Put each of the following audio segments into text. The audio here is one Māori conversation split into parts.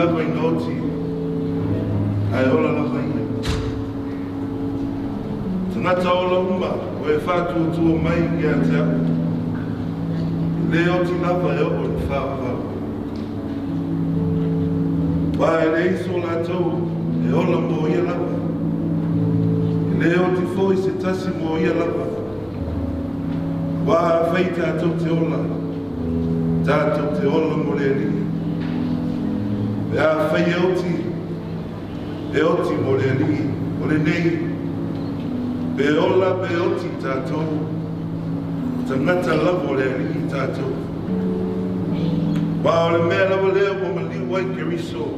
lava I noti, ai ola lava ia. Tangata ola uma, o e whātua tua mai ki a te au. Leo ti lava e o ni whāwhau. Wā e le iso la tau, e ola mo ia lava. Leo ti foi se tasi mo ia lava. Wā whai tātou te ola, tātou te ola mo le li. E a whai e oti mo le li, mo le nei. Be ola be oti tātou, tangata lavo le li tātou. Wā o le mea lava leo mo ma li wai ke riso.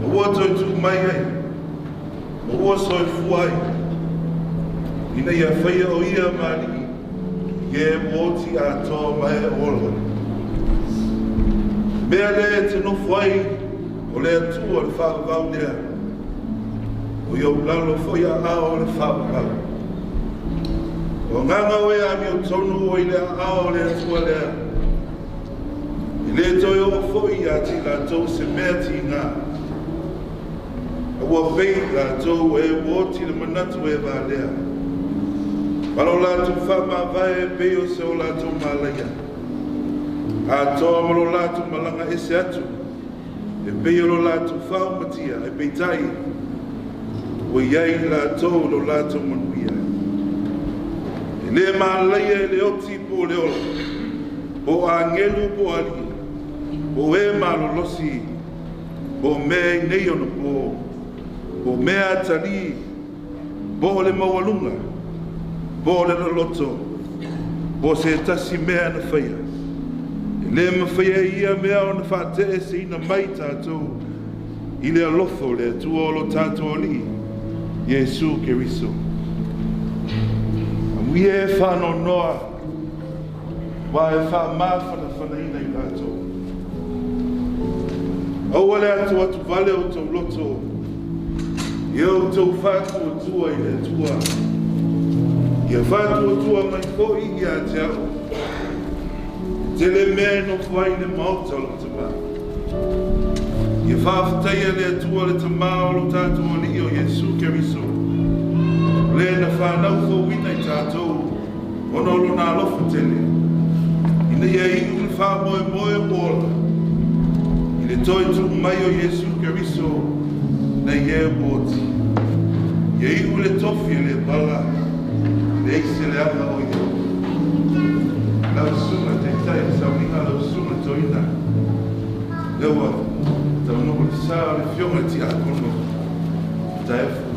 O wato tu mai ai, o waso e fuai. Ina ia whai o ia mani, ye oti a toa mai ola. Mea le te nofo ai, o le atua le Faalavaau lea. O iau lalo foi a ao le Faalavaau. O nganga oe a mi o tonu o i le ao le atua lea. I le toi o foi a ti la tau se mea ti ngā. A ua pei la tau e woti le manatu e va lea. Palo la tu whama vai e pei o se o la tau malaya. A toa malo la tu malanga ese atu. E pei o lo la tu whao matia e pei tai. O iai la tau lo la tau manuia. E le malaya e le oti po le ola. O a ngelu po ali. O e malolosi. O me nei ono po. O mea tali. Bo le mawalunga. Bo le loto. Bo se tasi mea na whaia. Le mawhaia ia mea o na whate e se ina mai tātou. I le alofo le atua o lo tātou li. Iesu ke riso. Amui e whano noa. Wa e wha mawhana whanaina i tātou. Aua le atua tu vale o tau loto. Iau tau whātua tua i le tua. Ia whātua tua mai fōi i a te au. Te le mea no whai le mauta o te mā. Ia whāwhataia le atua le te mā o lo tātua li o Iesu ke riso. Le na whānau fō wina i tātou. Ono lo nā alofa tele. Ina ia iu le whā moe moe mola. I le toi tu mai o Iesu ke riso. Na ie woti. Ia iu le tofi le bala. Le eise le anga o iau. Lau suma te tai, sau inga lau suma toina. Lewa, tau noho te saa le fionga ti a kono. Taefu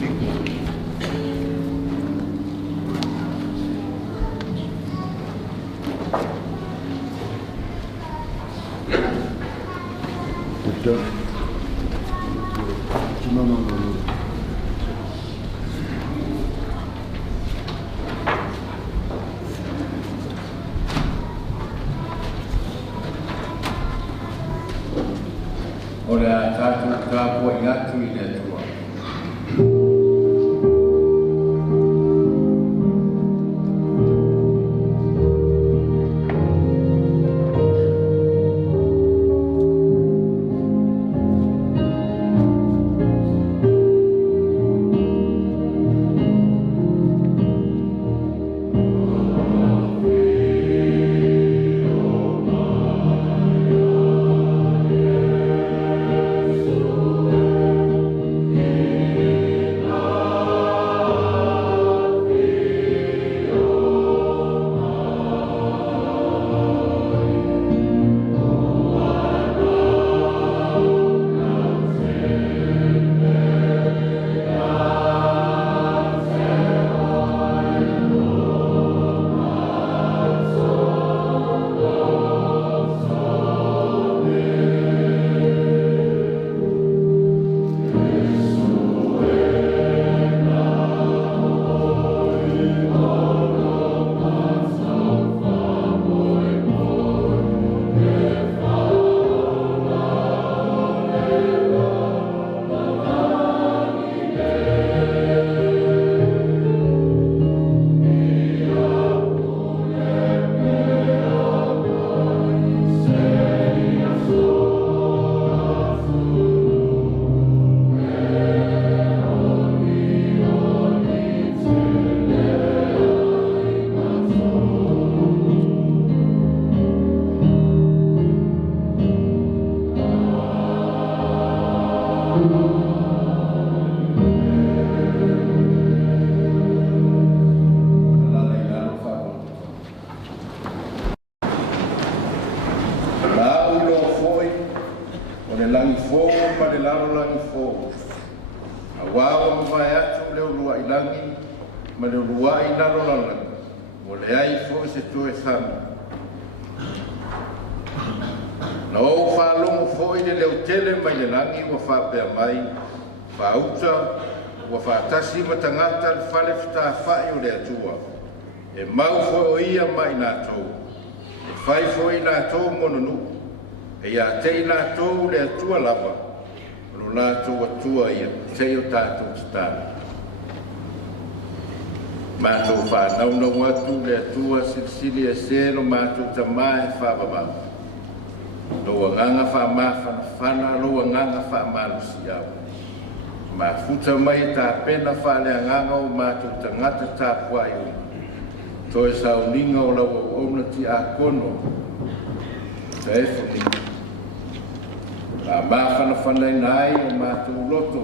Niko. Ora tātou tāpua i atu i le tua. La ulo foi, o le langi fō, ma le lalo langi fō. A wāwa mawai atu le ulua I langi, ma le ulua I lalo langi. O le ai fō se tue thami. Na o whālongo fō I le leo tele mai le langi wa whāpea mai, whāuta, wa whātasi ma tangata le whale whita whai o le atua. E mau fō o ia mai nā tōu. E whai fō I nā tōu mononu. E ia te I nā tōu le atua lava. Lo nā tōu atua ia, te o tātou stana. Mātou whānauna watu le atua silisili e sēno mātou tamae whāwamau. Loa nganga whamawhana whana, loa nganga whamalusi au. Mā futa mai tā pena whale nganga o mātou tangata tāpua I uma. Toi sau ninga o lawa ona ti a kono. Taefu Niko. A mawhana whanai nai o mātou loto.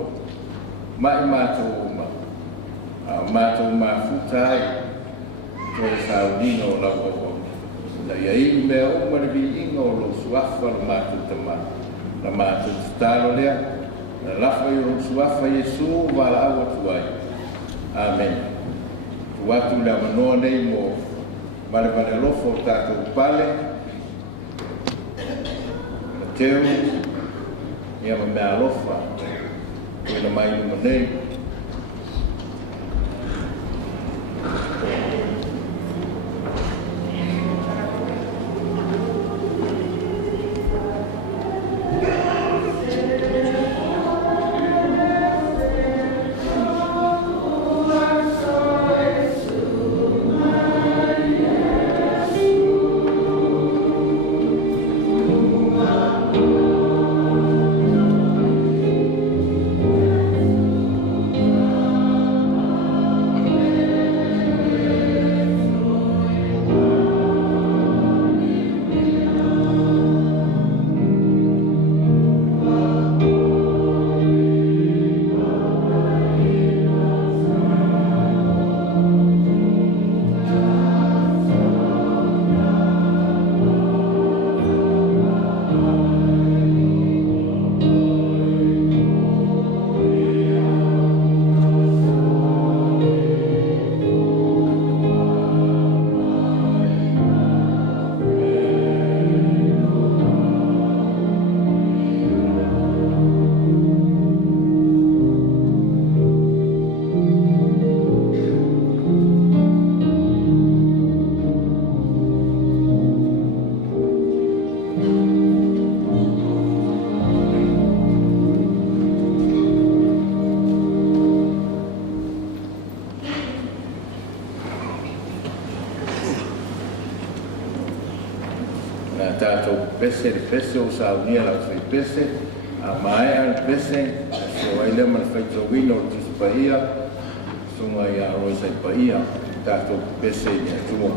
Mai mātou uma. A mātou mafuta ai. Toi sau ninga o lawa ona. Na ia I mea uma le vi inga o lo suafa lo mātou tama. Na mātou titaro lea. Na lafa I o suafa Yesu wala awa tuai. Amen. Watu le manoa nei mo male Alofa o tātou pale. Mateo, ia ma mea Alofa, koe na mai numa nei. Tātou pese le pese o saunia la whai pese, a mae al pese, so ai lea mana whaito wino o tisi pahia, sunga I a roi sai pahia, tātou pese I a tua.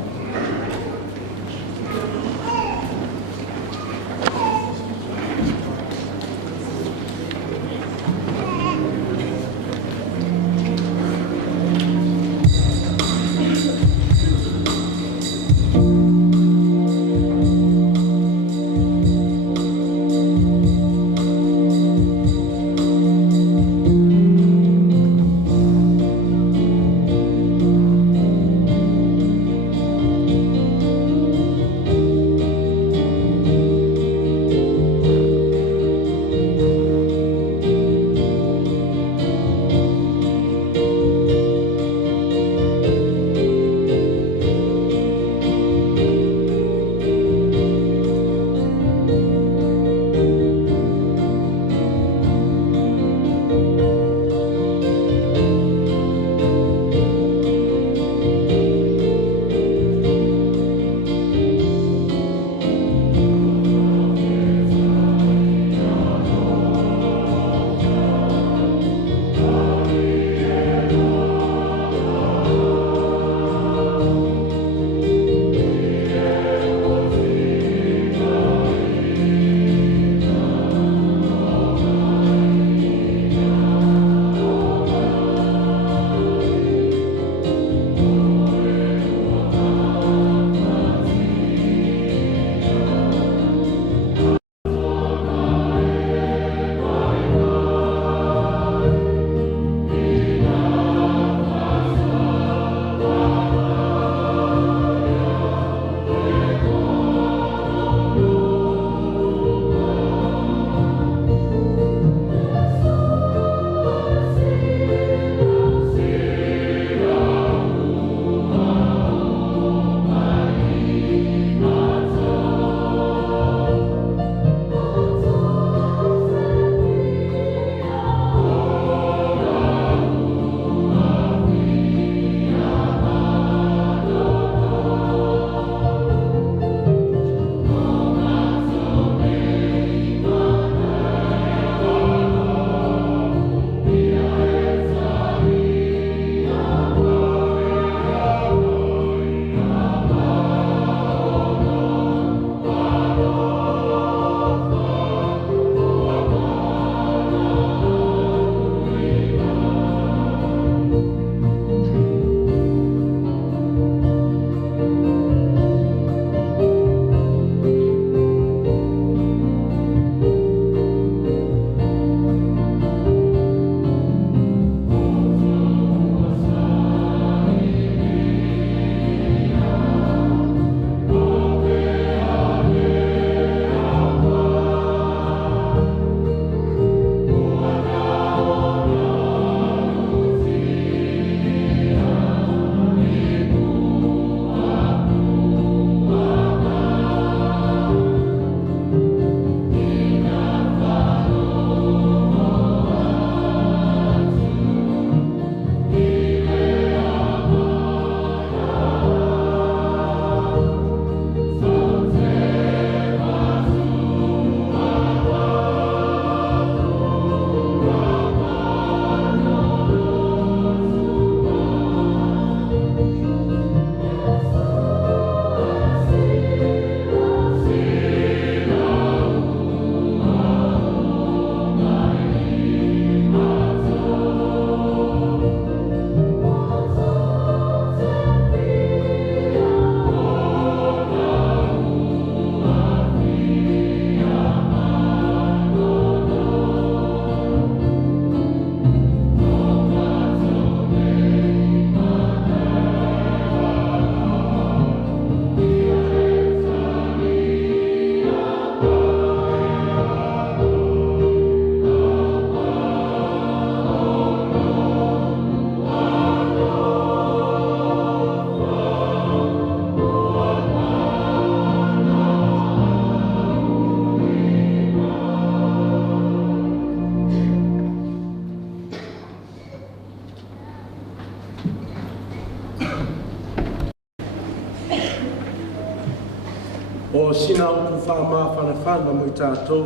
O sina uku whaamawhanawhana mo I tātou,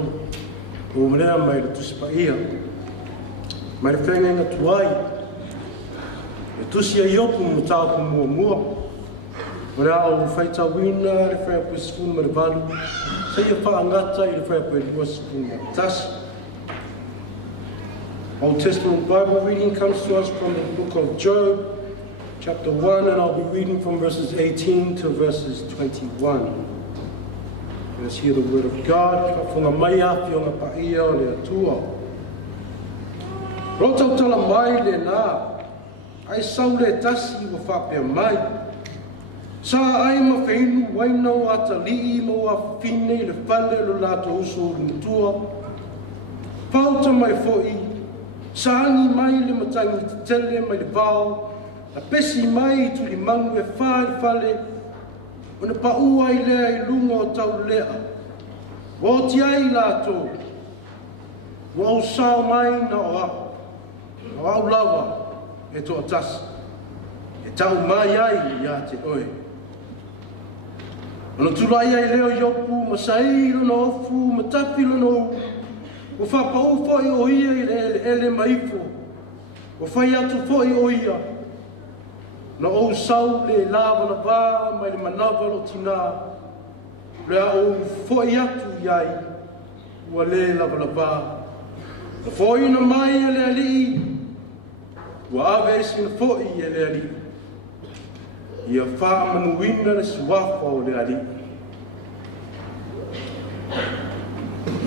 o mrea mai le tusipaia. Mai le whenga tuai, le tusi a iopu mo tāpu mua mua. O rea o whaitawina, le whaiapu sikunu ma le valu, se ia whaangata I le whaiapu e lua sikunu ma le tasi. Old Testament Bible reading comes to us from the book of Job, chapter 1, and I'll be reading from verses 18 to verses 21. Let's hear the word of God. Ka whunga mai api o ngā paia o le atua. Rotau tala mai le nā, ai sau le tasi wa whapea mai. Sa ai ma whainu waina o ata lii mo a whine le whale lo lato uso o mutua. Pauta mai foi, sa angi mai le matangi te tele mai le vau, na pesi mai tu li mangu e whale, o na paua I lea I lunga o tau lea. Wa ti ai lato. Wa o sao mai na o au. Na o au lava e to atasi. E tau mai ai ia te oe. O na tulai ai leo iopu, ma sairo na ofu, ma tapilo na o. O whapau foi o ia I ele maifo. O whai atu foi o ia. Na o sau le lava na vā, mai le manawa lo tina. Rea o foi atu iai, ua le lava na vā. Na foi na mai e le ali, ua ave esi na foi e le ali. Ia wha manuina le suafa o le ali.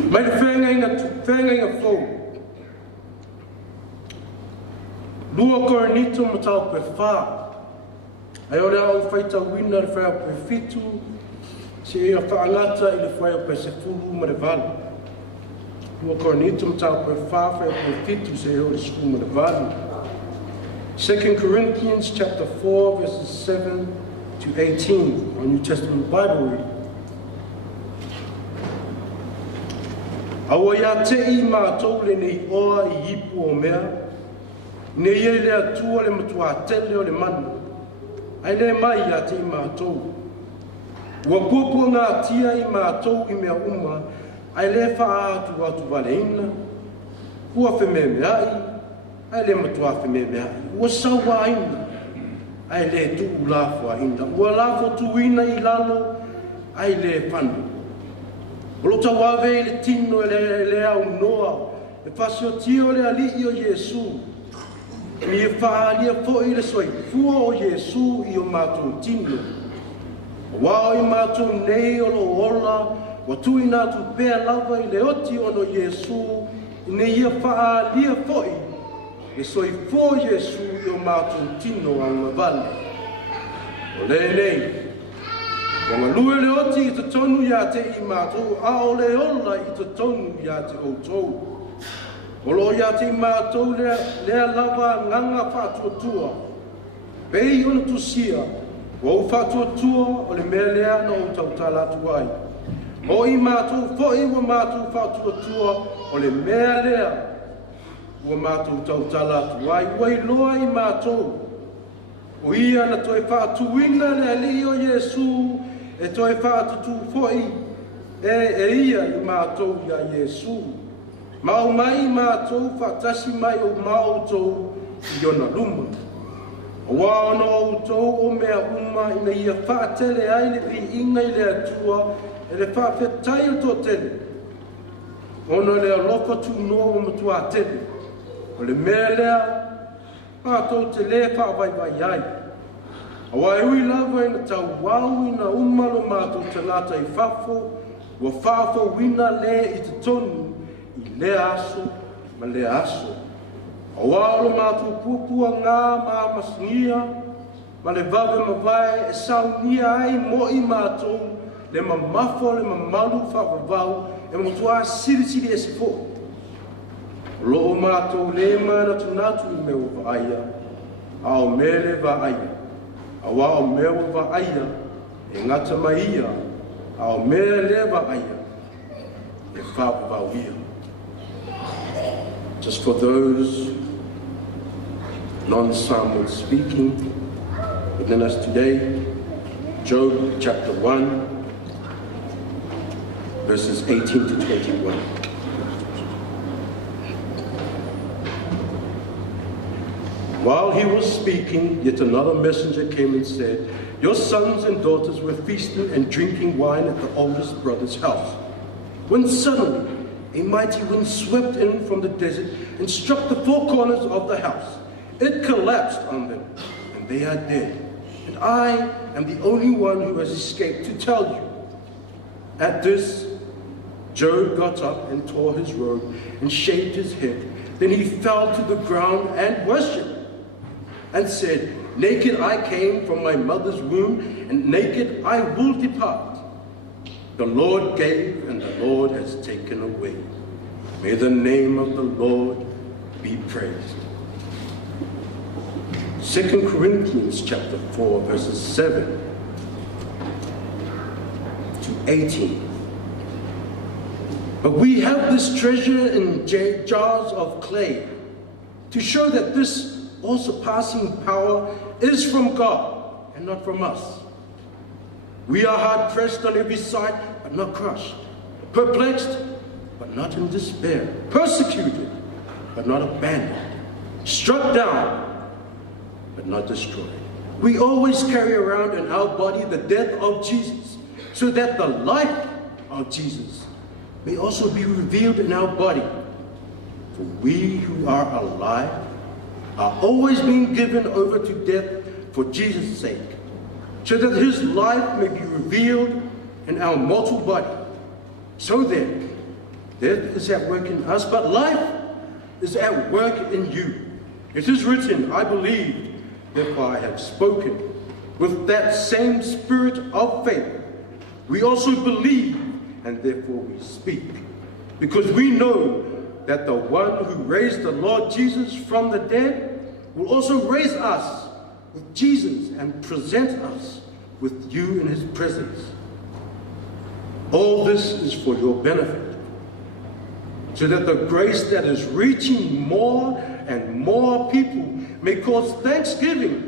Mai le whenga inga fau. Lua koronito ma tau pe wha. Ai ore au whaita wina le whai pe fitu, se ia whaangata I le whai pe se furu ma le valu. Lua koronito ma tau pe wha, whai pe fitu se ia ore sku ma le valu. 2 Corinthians chapter 4 verses 7 to 18, our New Testament Bible reading. Awa ia te I mātou le nei oa I hipu o mea, ne ia le atua le matua tele o le manu. Ai le mai ia te I mātou. Ua puapua ngā tia I mātou I mea uma, ai le wha atu valeina, ua whememe ai le matua whememe ai, ua sawa aina, ai le tuu lafo aina, ua lafo tuina I lalo, ai le whanu. Olo tau ave le tino le au noa, le pasio tio le ali o Yesu. Mi e whaalia foi le soi fua o Yesu I o mātou tino. Wao I mātou nei o lo ola, wa tui nātu pēr lava I le oti o no Yesu, ne ia whaalia foi, le soi fua Yesu I o mātou tino au mawale. O le nei, o ngā lue le oti I te tonu ia te I mātou, a o le ola I te tonu ia te outou. O lo ia te I mātou lea lava nganga whātuatua. Pei ona tusia, o whātuatua o le mea lea na o tau tālatu ai. O I mātou foi ua mātou whātuatua o le mea lea ua mātou tau tālatu ai. Ua I loa I mātou. O ia na toi whātuina le ali o Yesu, e toi whātutu foi, e ia I mātou ia Yesu. Mau mai mātou whātasi mai o mātou I ona luma. O wāona o tau o mea uma ina ia whātele ai le vi inga I le atua, e le whāwhetai o tō tele. Ona le alofa tu noa o matua tele. O le mea lea, mātou te le whāwaiwai ai. Awa e ui lava ina tau wau ina umalo mātou te lata I whafo, ua whafo wina le I te tonu, I le aso, ma le aso. Awa alo mātou pupua ngā mā masingia, ma le vave mawai e saunia ai mo I mātou, le mamafo le mamalu whakavau, e motua siri e se fo. Lo mātou le mana tunatu I meo vaaia, ao mele vaaia. Awa o meo vaaia, e ngata maia, ao mele vaaia, e whakavauia. Just for those non-Samoan speaking within us today, Job chapter 1, verses 18 to 21. While he was speaking, yet another messenger came and said, "Your sons and daughters were feasting and drinking wine at the oldest brother's house, when suddenly a mighty wind swept in from the desert and struck the four corners of the house. It collapsed on them, and they are dead. And I am the only one who has escaped to tell you." At this, Job got up and tore his robe and shaved his head. Then he fell to the ground and worshipped and said, "Naked I came from my mother's womb, and naked I will depart. The Lord gave, and the Lord has taken away. May the name of the Lord be praised." 2 Corinthians chapter 4, verses 7 to 18. "But we have this treasure in jars of clay, to show that this all-surpassing power is from God and not from us. We are hard-pressed on every side, but not crushed, perplexed, but not in despair, persecuted, but not abandoned, struck down, but not destroyed. We always carry around in our body the death of Jesus, so that the life of Jesus may also be revealed in our body. For we who are alive are always being given over to death for Jesus' sake, so that his life may be revealed in our mortal body. So then, death is at work in us, but life is at work in you. It is written, "I believed, therefore I have spoken." With that same spirit of faith, we also believe, and therefore we speak, because we know that the one who raised the Lord Jesus from the dead will also raise us with Jesus and present us with you in his presence. All this is for your benefit, so that the grace that is reaching more and more people may cause thanksgiving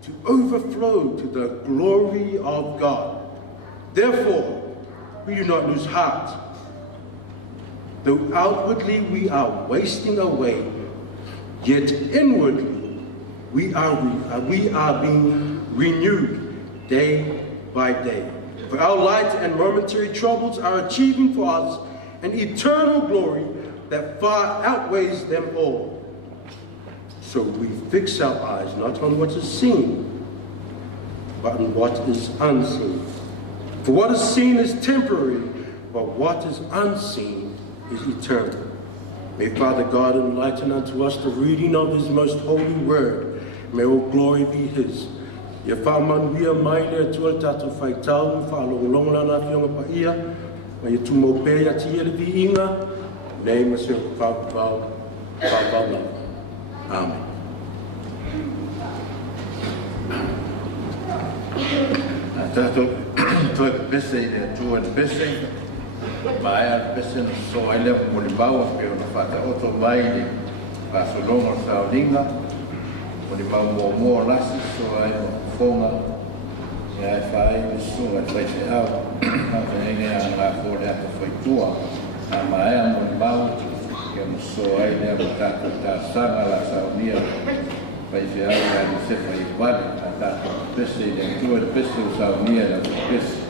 to overflow to the glory of God. Therefore, we do not lose heart. Though outwardly we are wasting away, yet inwardly we are being renewed day by day. For our light and momentary troubles are achieving for us an eternal glory that far outweighs them all. So we fix our eyes not on what is seen, but on what is unseen. For what is seen is temporary, but what is unseen is eternal. May Father God enlighten unto us the reading of his most holy word. May all glory be his. Ia whamanuia mai lea tua tātou whaitau, whalongolonga na whionga pa ia, mai ia tumo pēia ti ele vi inga, nei maseo Faalavaau Niko. Amen. Tātou toi pese i lea tua ni pese, Maia pese na so ai lea muli maua peo na whata oto mai ni whasolonga o Saulinga, muli mau mua lasi so ai mo whonga, i ai whai ni sunga i whaite au, hata nei nea ngā kore ata whaitua, a maia muli mau, kia mo so ai lea mo tātou tā sanga la Saunia, whaite au ia ni sefa i wale, a tātou pese i lea tua ni pese o Saunia na pese.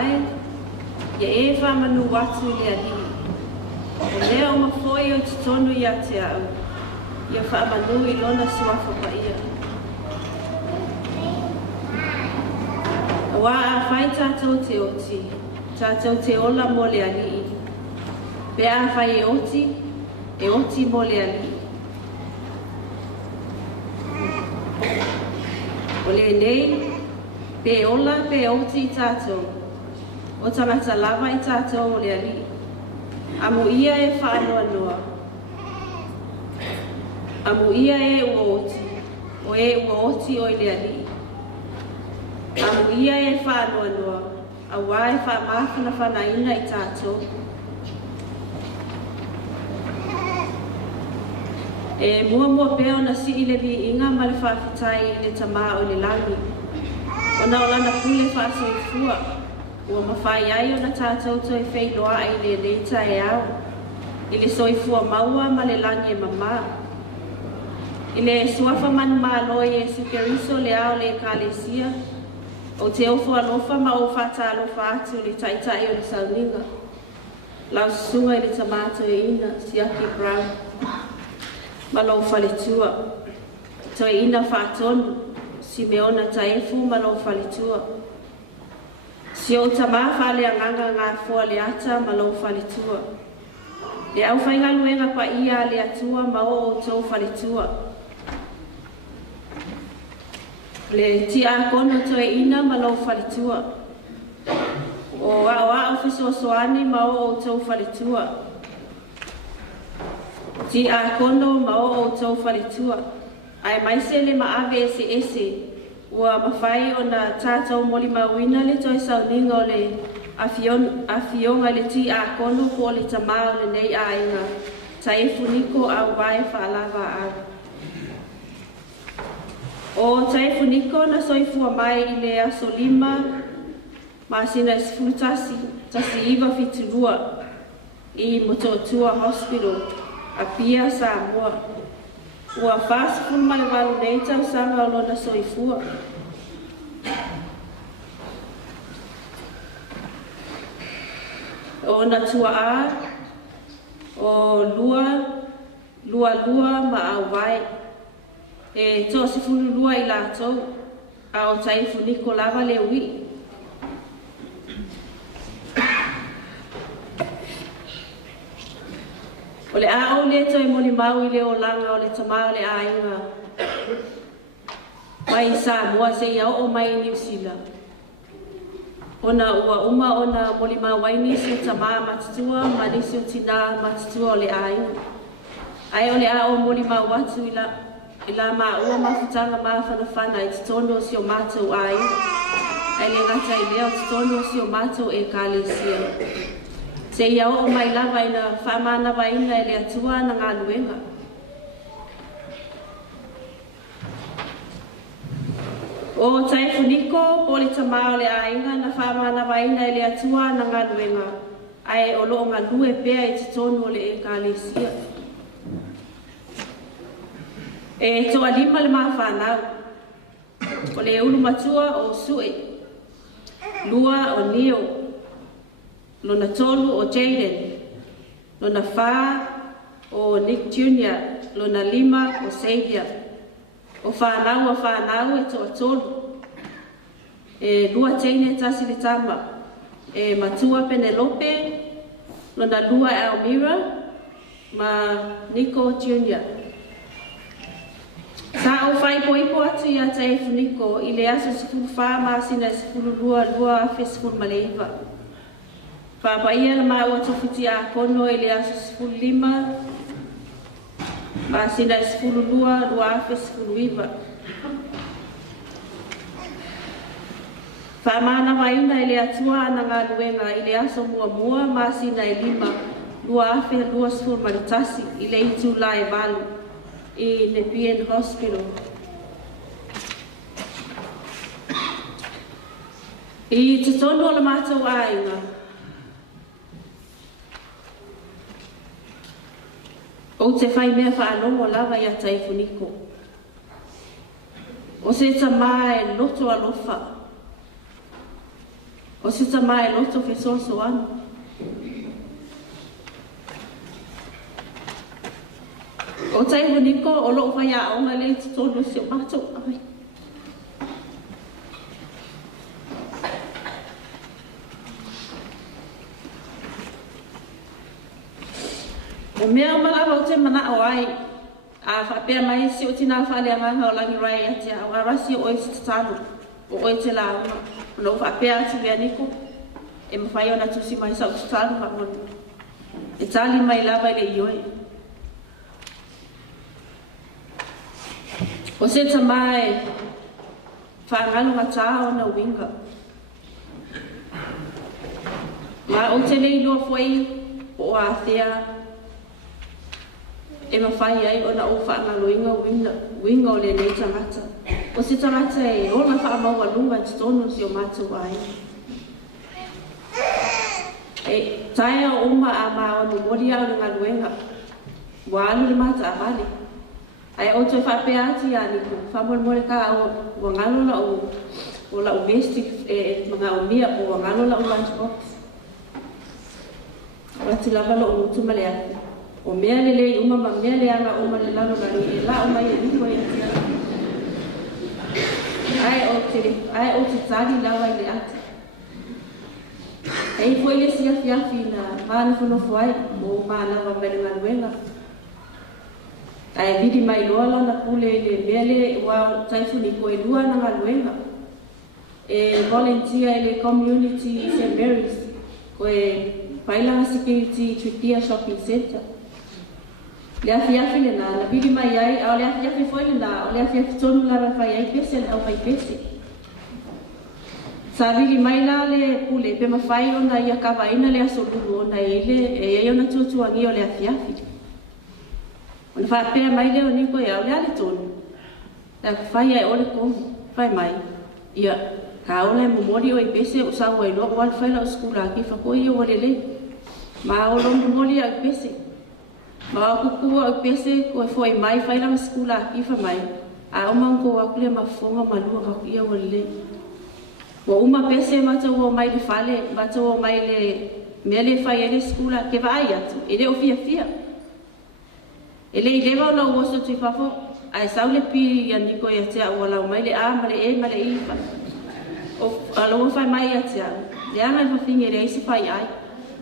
ai, ia e whamanu watu le ali. O lea o mawhoi o te tonu ia te au, ia whamanu I lona suafa pa ia. Wa a whai tātou te oti, tātou te ola mo le ali. Pe a whai e oti mo le ali. O le nei, pe ola pe oti tātou, o tangata lava I tātou o le ali. Amu ia e whaanoa noa. Amu ia e ua oti, o e ua oti o le ali. Amu ia e whaanoa noa, a wae whaamawhana whanaina I tātou. E mua peo na si I le vi inga ma le whawhitai I le tamaa o le langi. O na o lana pule whaasifua, ua mawhai ai o na tātou toi whailoa ai le leita e au. I le soifua maua ma le langi e mama. I le suafa manu malo I Yesu Keriso le au le kalesia. O te ofo alofa ma o whata alofa atu le taitai o le sauninga. Lau sunga I le tamato e ina, siaki brown. Ma lau whaletua. Toi ina whatonu, Simeona Taefu ma lau whaletua. Si o tamafa le anganga ngā fua le ata ma lau whaletua. Le au whainga luenga pa ia le atua ma o tau whaletua. Le ti a kono toi ina ma lau whaletua. O a ofiso soani ma o tau whaletua. Ti a kono ma o tau whaletua. Ai maise le maave ese. Ua mawhai o na tātou moli mawina le toi sauninga o le afionga le ti a kono po le tamao le nei a inga. Taefu Niko Auvae Faalavaau. O Taefu Niko na soifua mai I le aso 5 ma sina isfulu tasi iwa fiturua I Mototua Hospital a pia Samoa. Ua whasifun malewalu nei tau sanga o lona soifua. O na tua a, o lua ma Auvae. E tō sifunu lua I lātou, a o Taefu Niko lava le ui. O le a o le toi moli mau I le o langa o le tamao le a inga. Mai Samoa se ia o mai New Zealand. Ona ua uma ona moli mau waini si o tamaa matutua, ma nisi o tina matutua o le a inga. Ai o le a o moli mau watu ila ma ua mafutanga ma whanawhana I titono si o mātou a inga. Ai le ngata I leo titono si o mātou e kālesia. Se ia o mai lava ina whamana waina e le atua na ngā luenga. O Taefu Niko, poli tamao le ainga na whamana waina e le atua na ngā luenga. Ai o loo ngā lue pēa I titonu o le e kālesia. E toa 5 le maa whanau. O le ulu matua o sui. Lua o nio. Lona tolu o Jaden. Lona 4 o Nick Jr. Lona 5 o Xavier. O whanau e toa tolu. E lua teine tasi le tama. E matua Penelope. Lona 2 Elmira. Ma Nico Jr. Sa o fai poipo atu ia Taefu Niko I le aso sifuru whama sina sifuru lua fesifuru maleiva. Papa ia na maa ua tofiti a kono I le aso sifuru 5 ma sina sifuru lua fesifuru iva. Whamana waiuna I le atua na ngā luenga I le aso mua ma sina 5 lua sifuru maritasi I le itu lai valu. I Nepean Hospital. I te tono o le mātou ainga. O te whai mea whaanongo lava ia Taefu Niko. O se tamā e loto alofa. O O se tama e loto fe so anu. O Taefu Niko o lo vai a o le tonu se mato ai. O mea malava o te mana o ai a whapea mai si o tina whale anga o langi rai atia o arasi o isi talo o te la una no whapea ati mea Niko e mawhai o na tusi mai sa o talo whamonu e tali mai lava le ioe o se tamae whangalo ngata o na winga ma o te lei loa fwai o a thea e mawhai ai o na o whaangalo winga o le nei tangata. O se tangata e o na whaamau alunga te tonu si o mātou ai. E taia o uma a maa o numori au le ngaluenga. Wa alu le mata a mali. Ai o te whapea ati a Niko. Whamole ka o wangalo la o la o vesti e mga o mia o wangalo la o lunchbox. Rati lava lo o mutu male ati. O mea lele uma ma mea le anga uma le lalo lalo e la uma e Niko e ati. Ai o te tari lawa i le ati. Ei foi le sia fiafi na mana Nofo ai mo mana wa mele ngaluenga. Ai vidi mai loa la na pule le mele wa Taefu Niko e lua na ngaluenga. E volunteer e le community St. Mary's ko e Pailanga Security Tripia Shopping Center. Le afiafi le na vidi mai ai au le afiafi foi le na o le afiafi tonu la fai ai pese au fai pese. Sa vidi mai la le pule pe mawhai o na ia kawaina le asolulu o na ele e ia na tuatuangi o le afiafi. O na whapea mai le o Niko e au le ale tonu. Le whai ai o le komu, whai mai. Ia ka o le momori o i pese o sa wai lo o al whaila o skula ki whakoi o le le. Ma o lo momori a i pese. Ma o kukua o i pese ko e foi mai whaila o skula ki whamai. A o mango a kule mafonga malua kakia o le le. Wa uma pese matau o mai le fale, matau o mai le mele fai ele skula ke vai atu. Ele o fia. Ele i lewa o na uoso tui fafo, ai sau le pi a Niko i atea o lau mai le a, ma le e, ma le iwa. O aloa fai mai i atea. Le anga le fafinge le eisi fai ai.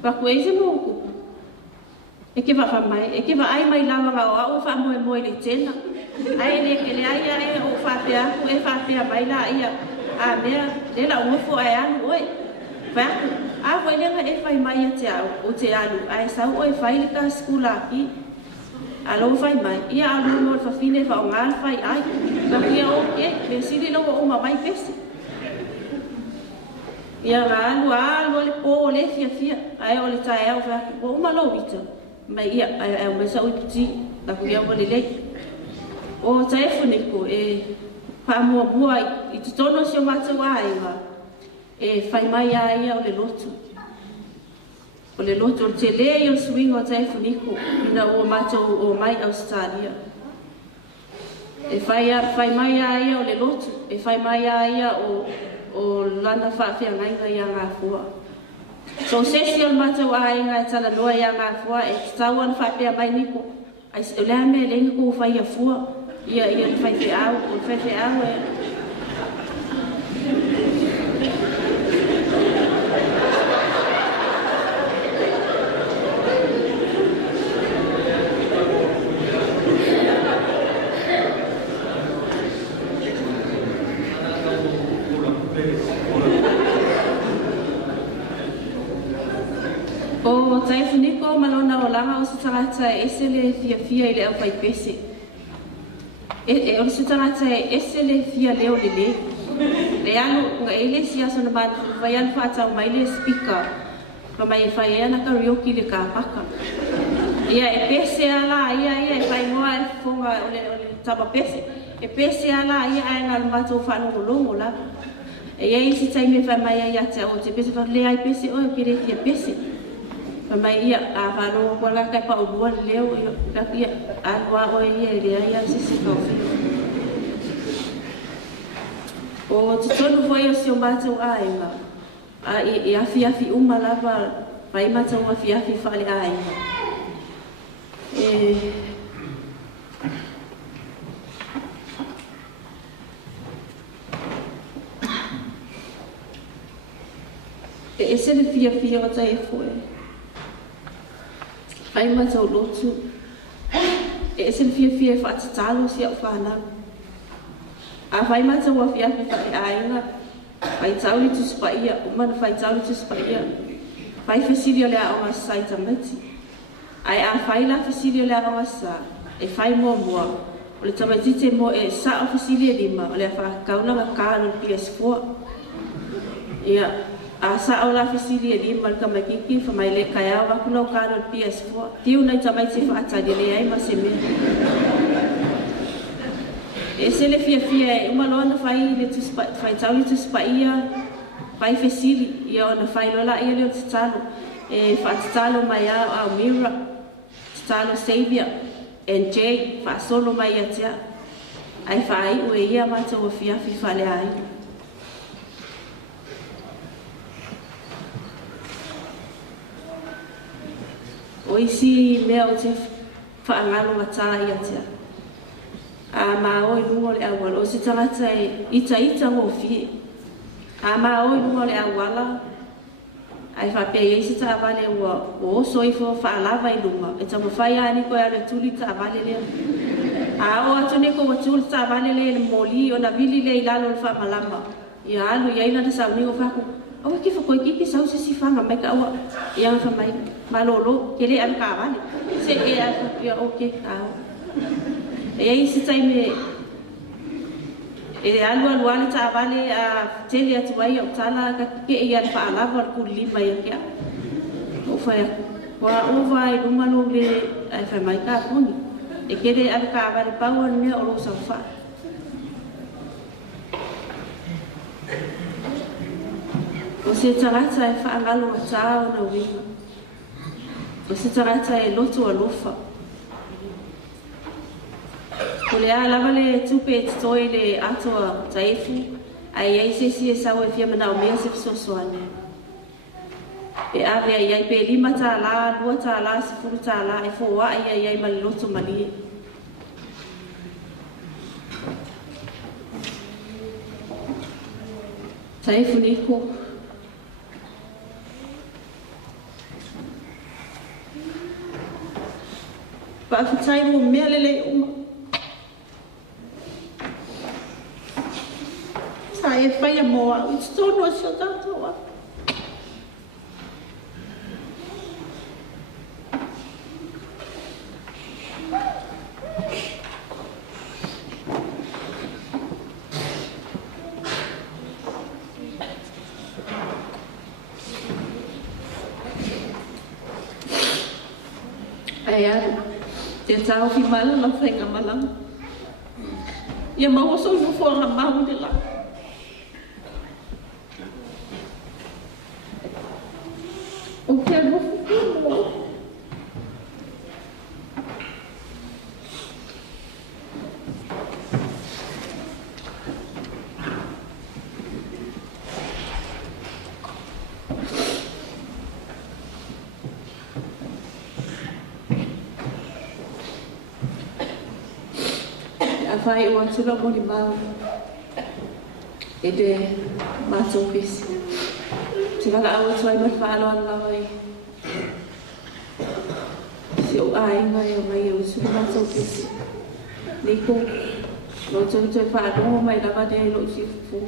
Paku eisi mo ukupu. E ke wa mai, e ke wa ai mai lawa nga o au fa moe le tena. Ai le ke le ai ai o fa pea, ku e fa pea mai la ia. A mea, le la Nofo ai anu oi. Whaku, a foi lenga e fai mai a te au, o te alu. Ai sau oi fai le ka skula ki. Alo fai mai, ia alu mo le fafine fa o ngal fai ai. Whaku ia o ke, me siri lo o ma mai pesi. Ia ngā alu le po o le fia. Ai o le tae au whaku, o uma lo wita. Mai ia, ai au mesa ui puti, whaku ia o le lei. O Taefu Niko e... Pamua i te tono si o matau aiwa e whai mai ai o le lotu. O le lotu o te le i o swinga o Taefu Niko ina o matau o mai Australia. E whai mai ai o le lotu, e whai mai ai o lana whaafia ngainga i a ngā fua. So sesi o matau ai ngā tala noa i a ngā fua e tau an whaapea mai Niko. Ai o lea me lengi ko whai a fua. Ia fai fe au e o Taefu Niko malona o langa o se tangata e ese le fia i le au fai pese. E o se tangata e ese le fia leo le le. Le anu nga ele si aso na matu vai anu whaatau mai le speaker. Pa mai e whai ana karaoke le ka paka. Ia e pese ala ia e whai ngoa e whonga o le taba pese. E pese ala ia e ngā matu o whanongolongo la. E ia isi taime whai mai ai ate o te pese whai le ai pese o e pere fia pese. Pa mai ia a whanongo kwa la kai pa o lua leo ia a lua o ia e rea ia sisi kawhi. O te tonu foi o si o mātou āenga. I afi uma lava vai mata uma afi fale ai. Esse ele fia o Taefu. Vai mata o lotu. Esse ele fia faz talo se afana. A vai mata o afi fale ai. Vai tauli tu spaia, uma vai tauli tu spaia. Vai facilia le a uma sai tamati. Ai a vai la facilia le a uma sa. E vai mo. O le tamati te mo e sa facilia lima. O le fa kauna ka kanu PS4. Ia a sa o la facilia lima ka makiki fa mai le kaya wa kuno kanu PS4. Tiu nei tamati fa atali le ai ma se me. Esse ele fia uma lona fai le tu fai tauli tu spaia fai facili ia ona fai lola ia le talo e fa talo mai a mira talo savior and j fa solo mai atia ai fai o ia mata o fia fale ai o isi mea o te fa ngalo mata ia atia a ma oi lungo le awala o se tangata ita ngo fi a ma oi lungo le awala ai fa pe i se ta vale o so i fo fa lava i lunga e tamo fa ya ni ko ya le tuli ta vale le a o atu ne ko tuli ta vale le moli o na vili le ilalo fa malama ya alu ya ina sa ni o fa ko o ki fa ko ki sa se si fa ma ka o ya fa mai malolo ke le an ka vale se e ya o ke ka e aí se sai me e alu ale ta vale a tele atu ai o tala ka ke ia fa lava ku lima ia ke o fa wa o vai do malo le ai fa mai ka puni e ke le al ka vale pa o ne o lo sa fa o se tarata e fa ngalo ta o na wi o se tarata e lotu alofa Kule lava le tupe toi le atoa Taefu ai se sa o fia mana o mea se sosoane. E ave ai pe lima ta la, lua ta la, se furu ta la, e fo wa ai mal loto mali. Taefu Niko. Pa fitai mo mea lele uma. Saya fai moa, o sono a sua tantoa. Ayan, dia tahu di mana lah saya ngamalang. Ya mau sono for ngamalang dia lah. Vai o atu mo ni mau e de mato pis se vai ao toi ma falo la vai se o ai mai o su mato pis Niko lo tu fa do mai la va de lo si fu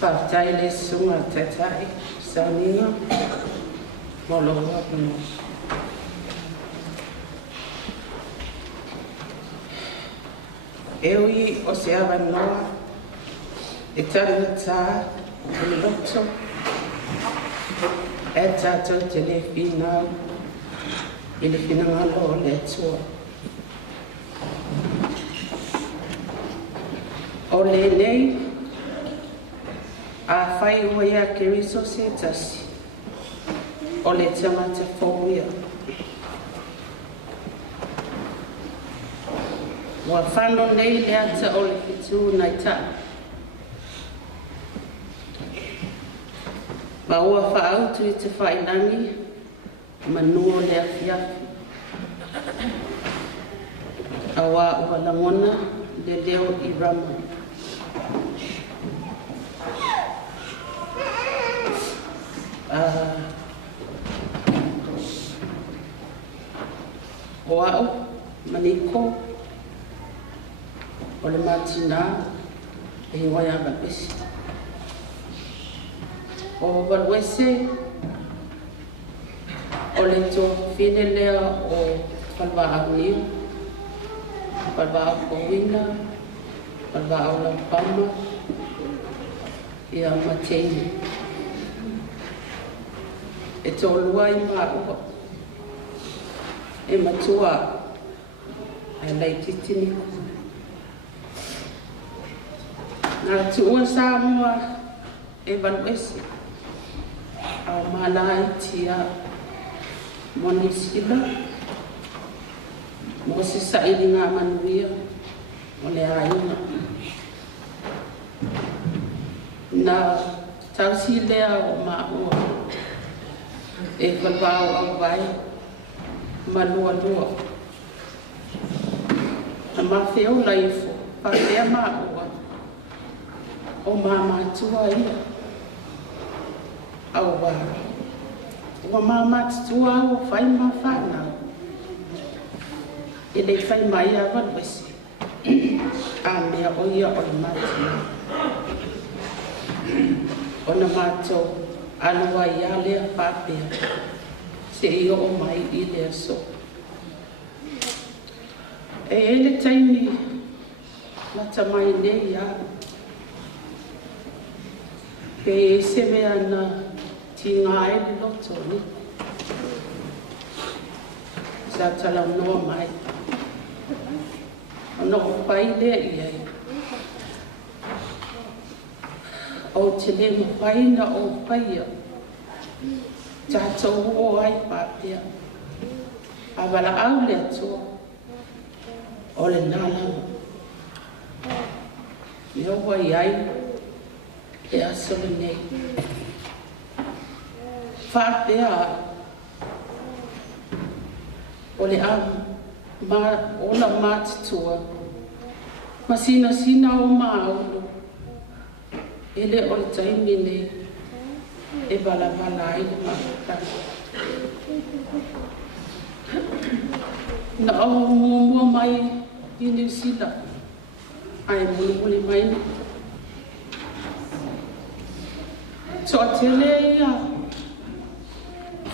Partai le sunga tatai saninga moloa puno. Eui o se avanoa e tana tā o loto e tātou te le whinau i le whinangalo o le atua. O le nei a whai ua ia ke riso se tasi o le tangata whauia. Wa whano nei le ata o le fitu nai ta. Ma ua whaautu i te whainangi manua le afiafi. Awa ua langona le leo i rama. O au maniko o le matina e wai anga pesi. O walwese o le tō whine lea o Faalavaau Niko, Faalavaau Kowina, Faalavaau Lampama, ia Mateini. E tō lua i maua, e matua e lei titini. Nā tua Samoa e walwese, au malai tia monisila, mo se saili ngā manuia o le aina. Nā tausi lea o maua, e Faalavaau Auvae, malua lua. Na mawheo laifo, pāpea maua, o māmatua ia. Aua, ua māmatua o whai mawhanau. E le whai mai a walwese, a mea o ia o le matua. O na mātou, alua ia lea pāpea, se i o mai i lea so. E ele taimi, mata mai nei ia. Pe e se mea na ti ngā e le loto ni. Sa tala noa mai. O no o pai lea i ai. O te le mawhai na o paia. Tātou o ai pāpea. A wala au le atua. O le nālama. Ia wai ai. E asole nei. Whāpea. O le au. O la mātitua. Masina sina o māulu. Ele o le taimi nei. E wala ai le mātaka. Na au mua mai i New Zealand. Ai muli mai ni. So tele ia.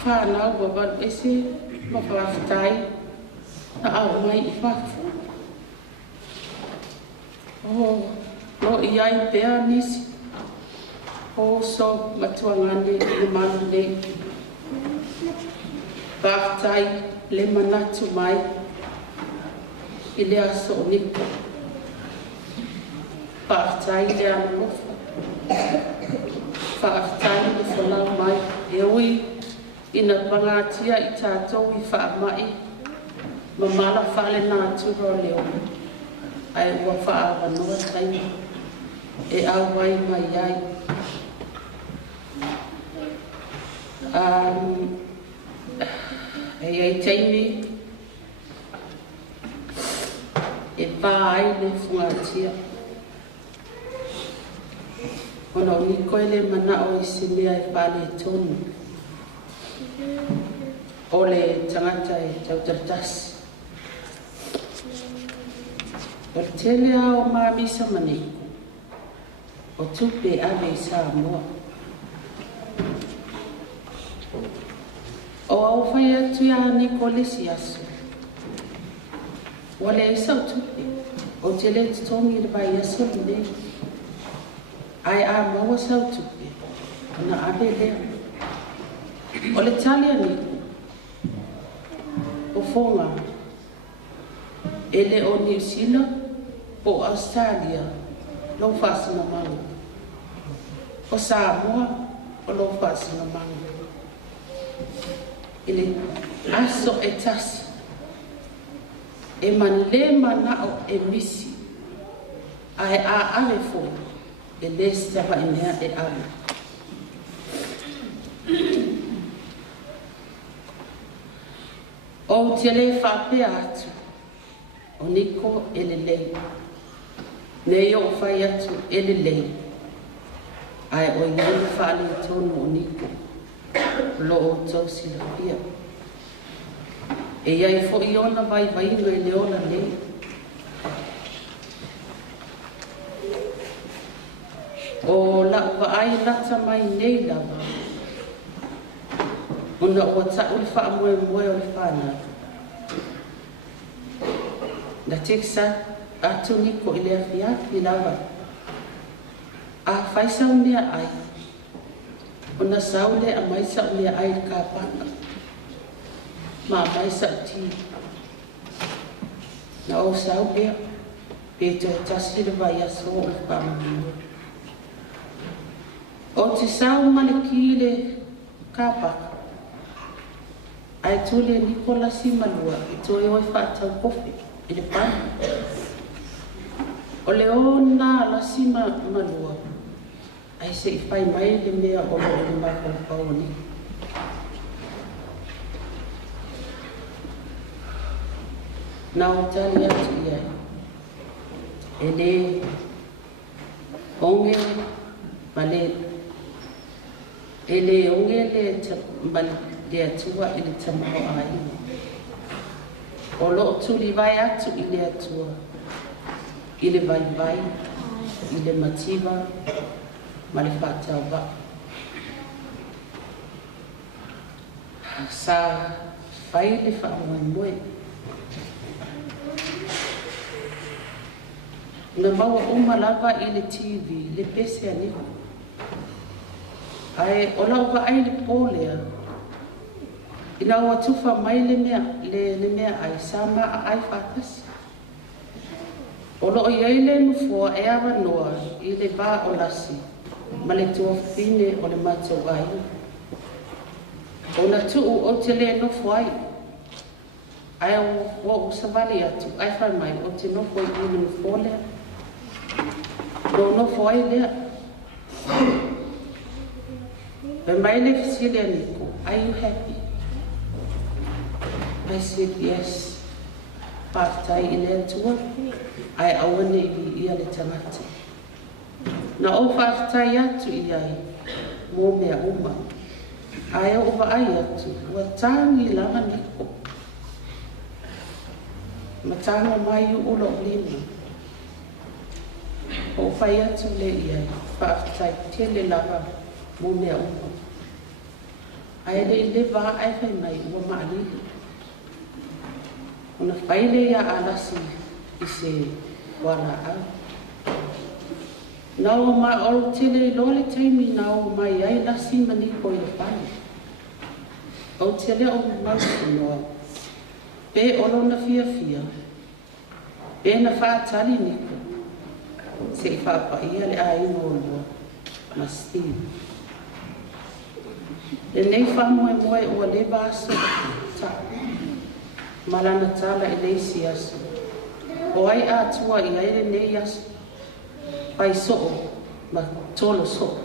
Whanau wa walwese ma whawhai. Na au mai i whafu. Oh, no i ai pēr nisi. O so matua ngane i manu nei. Whaftai le manatu mai. I le aso Niko. Whaftai le Alofa. Whaftai le whalau mai. E ui ina pangatia i tātou i whaamai. Mamala whale nā turo leo. Ai ua whaawanoa taimi. E awai mai ai. E ai taimi e pā ai le whungatia. Ona o Niko e le mana o i se mea e pāle tonu. O le tangata e tautartasi. O le tele a o māmisa maniko. o tupe ave i Samoa. O au whai atu ia Niko lesi asu. Wale i sau tupe, o te le tutongi le vai asu le. Ai a maua sau tupe, na ave lea. O le tali a Niko, o fonga, ele o New Zealand, o Australia, lo fasina mangu. O Samoa, o lo fasina mangu. Ele aso e tasi, e man le manao e misi, ai a ale fo, e le stava inea e ale. O te le whapea atu, o Niko ele lei. Nei o whai atu ele lei. Ai o iei whaale tonu o Niko. Lo o tau sila pia. E iai fo i ona vai no e leona lei. O la uwa ai lata mai nei lava. Una ua ta uli wha moe moe o le whana. Na teksa atu Niko i lea fiaki lava. A whaisa o mea ai. Ona saule a maisa o mea ai ka paka. Ma maisa o ti. Na o saule pe to tasi le vai aso o le whamanu. O te sau maliki le ka paka. Ai tule Niko la si malua i to e oi whaatau kofi i le pana. O le ona la si malua ai se i whai mai le mea o le mako paoni. Na o tali atu iai. E le onge male e le onge le atua i le tamao ai. O lo tuli vai atu i le atua. I le vai vai, i le mativa, ma le whātau wa. Sa whai le whaamoi moe. Na maua lava i le TV, le pese a Niko. Ai, o lau wa ai le pōlea. Ina ua tufa mai le mea ai, sa maa ai whātasi. O loo iei le Nofo e awa noa i le wā o lasi, ma le tua whine o le matou ai. O na tuu o te le Nofo ai. Ai o savali atu, ai whai mai o te Nofo i le Nofo lea. No Nofo ai lea. Pe mai le fisile a Niko, are you happy? I said yes. Pātai i le atua, ai awane i ia le tangata. Na o whaatai atu i ai, mō mea uma. Ai o wa ai atu, ua tāngi langa Niko. Matanga mai u ulo lima. O whai atu le i ai, whaatai tele langa mō mea uma. Ai le i le wā ai whai mai ua maalihi. Ona whaile ia alasi i se wala au. Nau mai olu tele i lole taimi nau mai ai lasi ma Niko i le whai. O tele o mausi noa. Pe olo na fia fia. Pe na whaatali Niko. Se i whaapa ia le a ino o lua. Ma Steve. Le nei whamoe moe o le vaso ta. Malana tala i leisi asu. O ai atua i aere nei asu. Pai soo, ma tolo soo.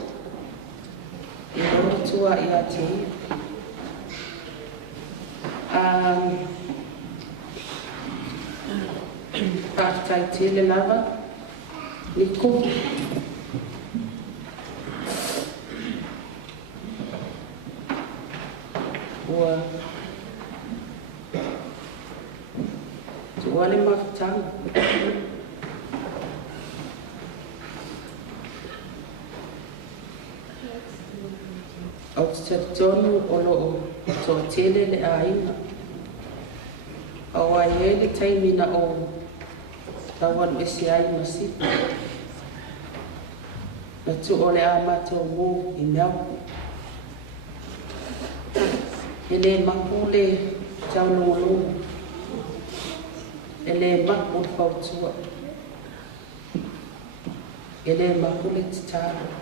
I loro tua i a te ia. Tātai tele lava. Niko. Ua tuale mafutanga. au te tonu o loo to tele le aina. Au ai ele taimina o tawalu esi ai masi. Na tu ole a matou mo i meau. Ele makule tau longolongo. Ele makul fautua. Ele makule titara.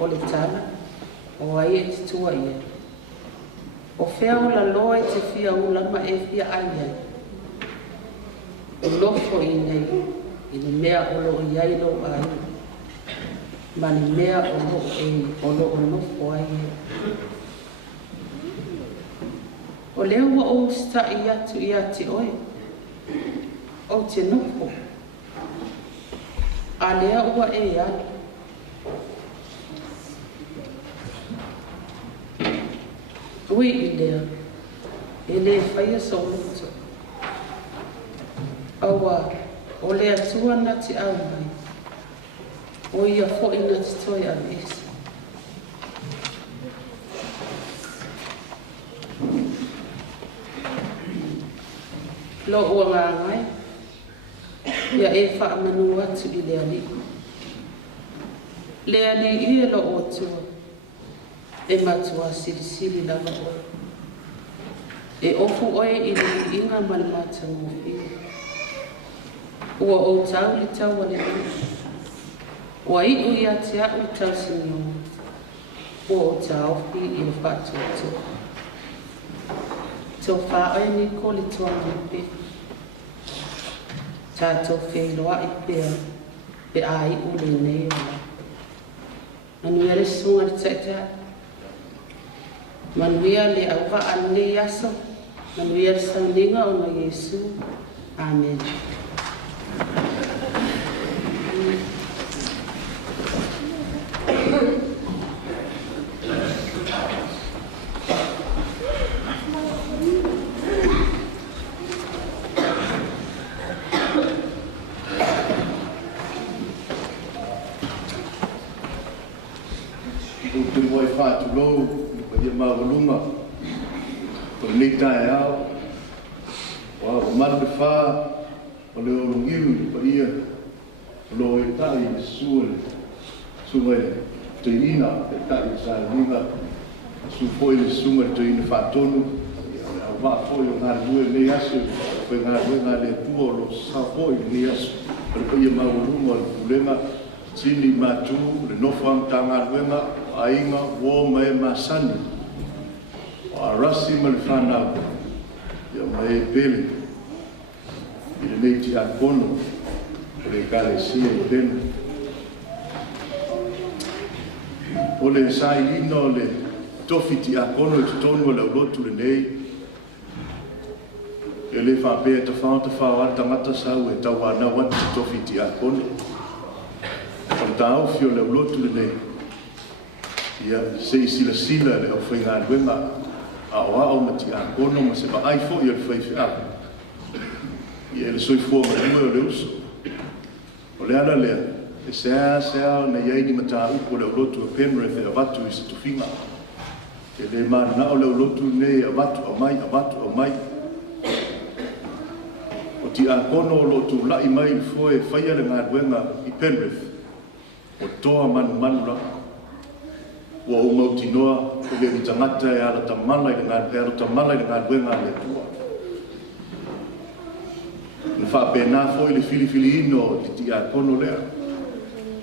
Ole tala, o ai e titua ia. O fea o la loa e te fia ulama e fia aia. O lofo i nei, i ni mea o lo iai lo ai. Ma ni mea o lo nofo ai. O leo wa o sta i atu i ati oi. O te nofo. A lea ua e iai. Ui i lea, e le whaia soluto. Awa, o lea tua na ti au mai. O ia fo ina ti toi au esi. Lo ua ngā ngai, ia e wha amanu atu i lea ni. Lea ni ia lo o tua. E matua siri lava o. E ofu oe i li inga malimata ngofi. Ua o tau li tau wale ni. Ua i ui ati a u tau sinio. Ua o tau fi i le whatu atu. Tau wha oe ni ko li tua ngopi. Tātou wheiloa i pēr. Pe a i u le nei ola. Anu ia le sunga li taitaa. Manuia le auwa ane yaso, manuia le sauninga o na Yesu. Amen. Ia maulunga o nei tae au o maru wha o le olungiu pa ia lo e tai e sunga e te ina e tai sa ringa su foi le sunga te ina whatonu au wha foi o ngā rue nei asu foi ngā rue ngā le tua lo sa foi nei asu o ia maulunga o le pulenga tini matu le nofo ang tanga ruenga ainga wo mai masani a rasi mal fana ya mai pele ile nei ti akono le kale si e ben ole sai lino le tofiti akono e tonu le lotu le nei ele fa pe te fa wa tangata sa e tawa na wa tofiti akono tau fio le lotu le nei ia se sila le o foi ngā ruenga a oa o mati a kono ma se pa ai fo i le fai fia ia le soi fua ma lua o le uso o le ala lea e sea na iai ni mata upo le lotu a Penrith e a watu i se tufinga e le mana o le lotu nei a watu a mai o ti a kono o lotu lai mai fo e fai ale ngā ruenga i Penrith o toa manu la wa o mauti noa o le tangata e ala tamala i ngā ruenga le tua. Le wha pēnā fo i le fili ino i ti a kono lea.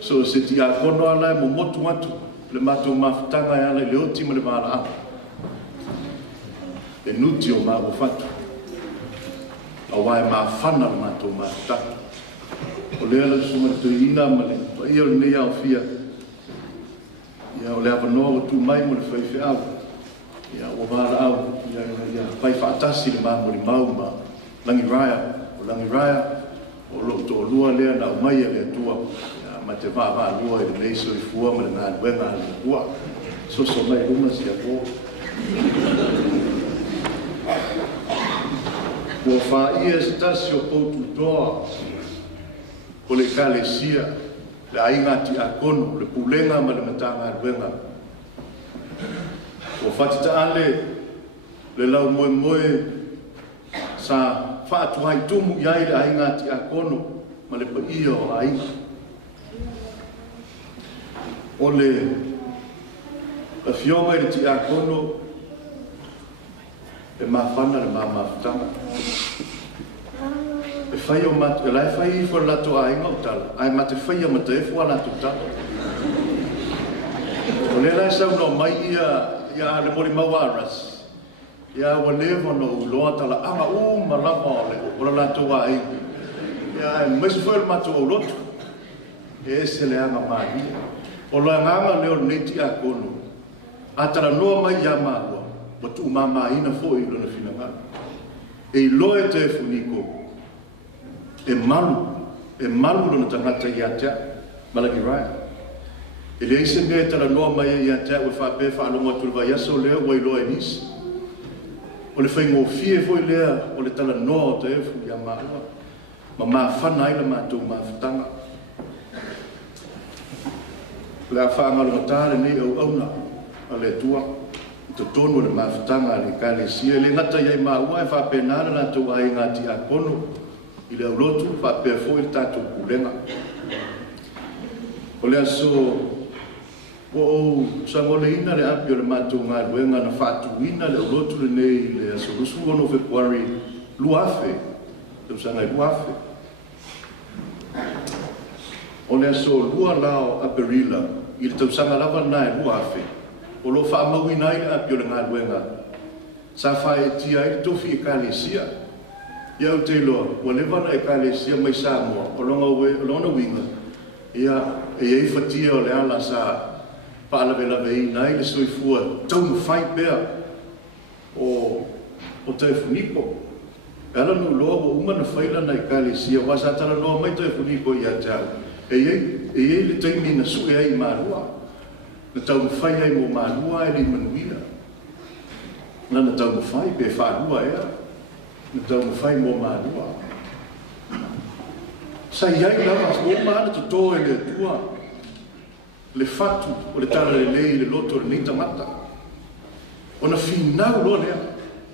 So se ti a kono ala e mo motu atu le mato mawhitanga e ala i le oti ma le maala a. E nuti o maa o fatu. A wae maa whana le mato mawhitanga. O lea la sumatu ina ma le ia o nei au fia. Ia o le awanoa o tu mai mo le whaiwhi au. Ia o wala au. Ia pai whaatasi le maa mo le mau ma langi raya. O lo to lua lea na o mai e lea tua. Ia ma te maa lua e le meiso i fua ma le ngā nuenga le tua. So mai uma si a po. Ua wha ia stasi o poutu toa. O le kalesia. Le ainga ti a kono, le pulenga ma le matanga ruenga, O whatita ale le lau moe moe sa whaatu hai tumu iai le ainga ti a kono ma le pa ia o ainga. O le fionga i le ti a kono e mawhana le mawhitanga. E whai o matu, e lai whai i fo lato ainga o tala. Ai mate whai a mate e fo lato tala. O le lai sau no mai ia le mori mawaras. Ia walewa no uloa tala anga malama o le lato ainga. Ia mese foi le matu o lotu. E se le anga mahi. O loa nganga leo neti a kono. A tala noa mai ia maua. Ma tu mama ina fo i lona finanga. E i loe Taefu Niko. E malu lona tangata i atea. Malaki rai. E le ise mea tala noa mai i atea ue whape whaalonga tulwa yaso leo wai loe nisi. O le whai ngofie fo i lea o le tala noa o Taefu ia maua. Ma maa whana ila mātou maa whatanga. Le a whaangalonga tāre nei au auna a le tua. To tonu le mawhitanga le kalesia. Le ngata iai maua e whapenara na tau ai ngati a kono. I le aulotu whapea fo i tātou kulenga. O le aso o sangole ina le api o le mātou ngā luenga na whātu ina le aulotu le nei le aso lusu ono Februari luafe. Tau sangai luafe. O le aso lua lao a Berila. I le tau sanga lava nai luafe. O lo wha maui nai le api o le ngā luenga. Sa whae tia i tofi e kalesia. Ia te loa, ua levana e kalesia mai Samoa. O longa winga. Ia e ei whatia o le ala sa Faalavaau i nai le soifua. Taunu whai pēr o Taefu Niko. E ala no loa o umana whaila nai kalesia. Wa sa tala loa mai Taefu Niko i a tau. E ei le taimi na su e ai marua. Na tau mwhai ai mo mālua e li manuia. Na tau mwhai pe whālua ea. Na tau mwhai mo mālua. Sa iai lava, o maana to tō e le tua. Le whatu o le tala le lei le loto le nita mata. O na whinau lo lea.